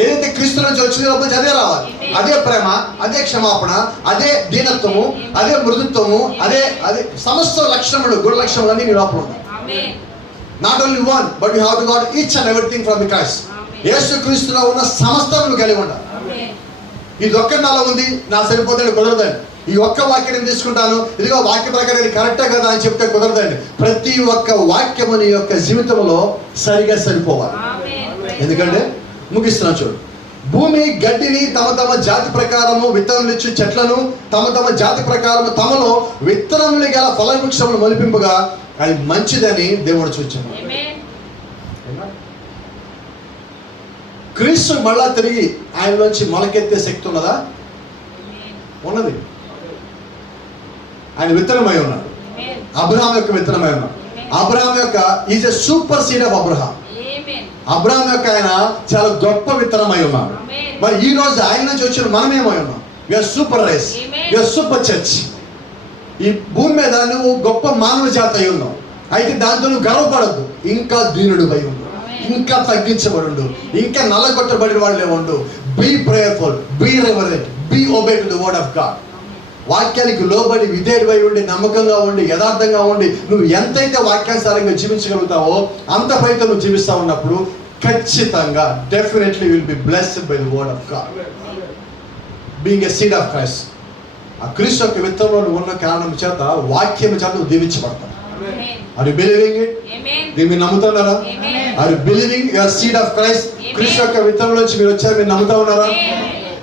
ఏదైతే క్రీస్తు నుంచి వచ్చిందో అదే రావాలి. అదే ప్రేమ, అదే క్షమాపణ, అదే దీనత్వము, అదే మృదుత్వము, అదే సమస్త లక్షణములు, గుణ లక్షణములు అన్ని నీ లోపల ఉన్నాయి. Not only one, but you have to got each and everything from the Christ. యేసు క్రీస్తులో ఉన్న సమస్తం నువ్వు కలిగి ఉండాలి. ఇది ఒక్క నాలో ఉంది, నా సరిపోతాడు కుదరదండి. ఈ ఒక్క వాక్యం తీసుకుంటాను, ఇదిగో వాక్య ప్రకారం కరెక్టే కదా అని చెప్తే కుదరదండి. ప్రతి ఒక్క వాక్యము నీ యొక్క జీవితంలో సరిగా సరిపోవాలి. ఎందుకంటే ముగిస్తున్నాను చూడు. భూమి గడ్డిని తమ తమ జాతి ప్రకారము విత్తనమిచ్చు చెట్లను తమ తమ జాతి ప్రకారము తమలో విత్తనములు గల ఫలవృక్షములు మొలిపింపగా అది మంచిదని దేవుడు చూచాడు. క్రీస్తు మళ్ళా తిరిగి ఆయన నుంచి మొలకెత్తే శక్తి ఉన్నదా? ఉన్నది. ఆయన విత్తనమై ఉన్నాడు. అబ్రహాం యొక్క విత్తనమై ఉన్నాడు. అబ్రహాం యొక్క is a super seed of Abraham. Abraham యొక్క ఆయన చాలా గొప్ప విత్తనమై ఉన్నాడు. మరి ఈ రోజు ఆయన నుంచి వచ్చిన మనమేమై ఉన్నాం? You are super race, you are super church. ఈ భూమి మీద నువ్వు గొప్ప మానవ జాతి అయి ఉన్నావు. అయితే దాంతో నువ్వు గర్వపడద్దు. ఇంకా దీనుడు అయి ఉండు, ఇంకా తగ్గించబడు, ఇంకా నల్లగొట్టబడిన వాళ్ళే ఉండు. Be prayerful, be reverent, be obey to the word of God. వాక్యానికి లోబడి విధేయుడివై ఉండి, నమ్మకంగా ఉండి, యథార్థంగా ఉండి నువ్వు ఎంతైతే వాక్యానుసారంగా జీవించగలుగుతావో అంత ఫలితం నువ్వు జీవిస్తా ఉన్నప్పుడు ఖచ్చితంగా definitely will be blessed by the word of God. Being a seed of Christ. ఆ క్రీస్తు యొక్క విత్తనంలో నువ్వు ఉన్న కారణం చేత వాక్యం చేత నువ్వు దీవించబడతావు. Are you believing it? మీరు నమ్ముతున్నారా? Are you believing you are seed of Christ? క్రీస్తు యొక్క విత్తనంలోంచి మీరు వచ్చారు, మీరు నమ్ముతా ఉన్నారా?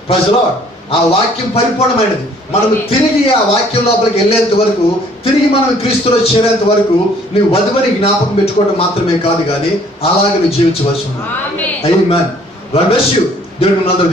Praise the Lord. ఆ వాక్యం పరిపూర్ణమైనది. మనం తిరిగి ఆ వాక్యం లోపలికి వెళ్ళేంత వరకు, తిరిగి మనం క్రీస్తులో చేరేంత వరకు నీ వధువుని జ్ఞాపకం పెట్టుకోవడం మాత్రమే కాదు, కానీ అలాగే నువ్వు జీవించవలసి ఉంది. ఆమేన్. God bless you. దేవుడు మనందరికీ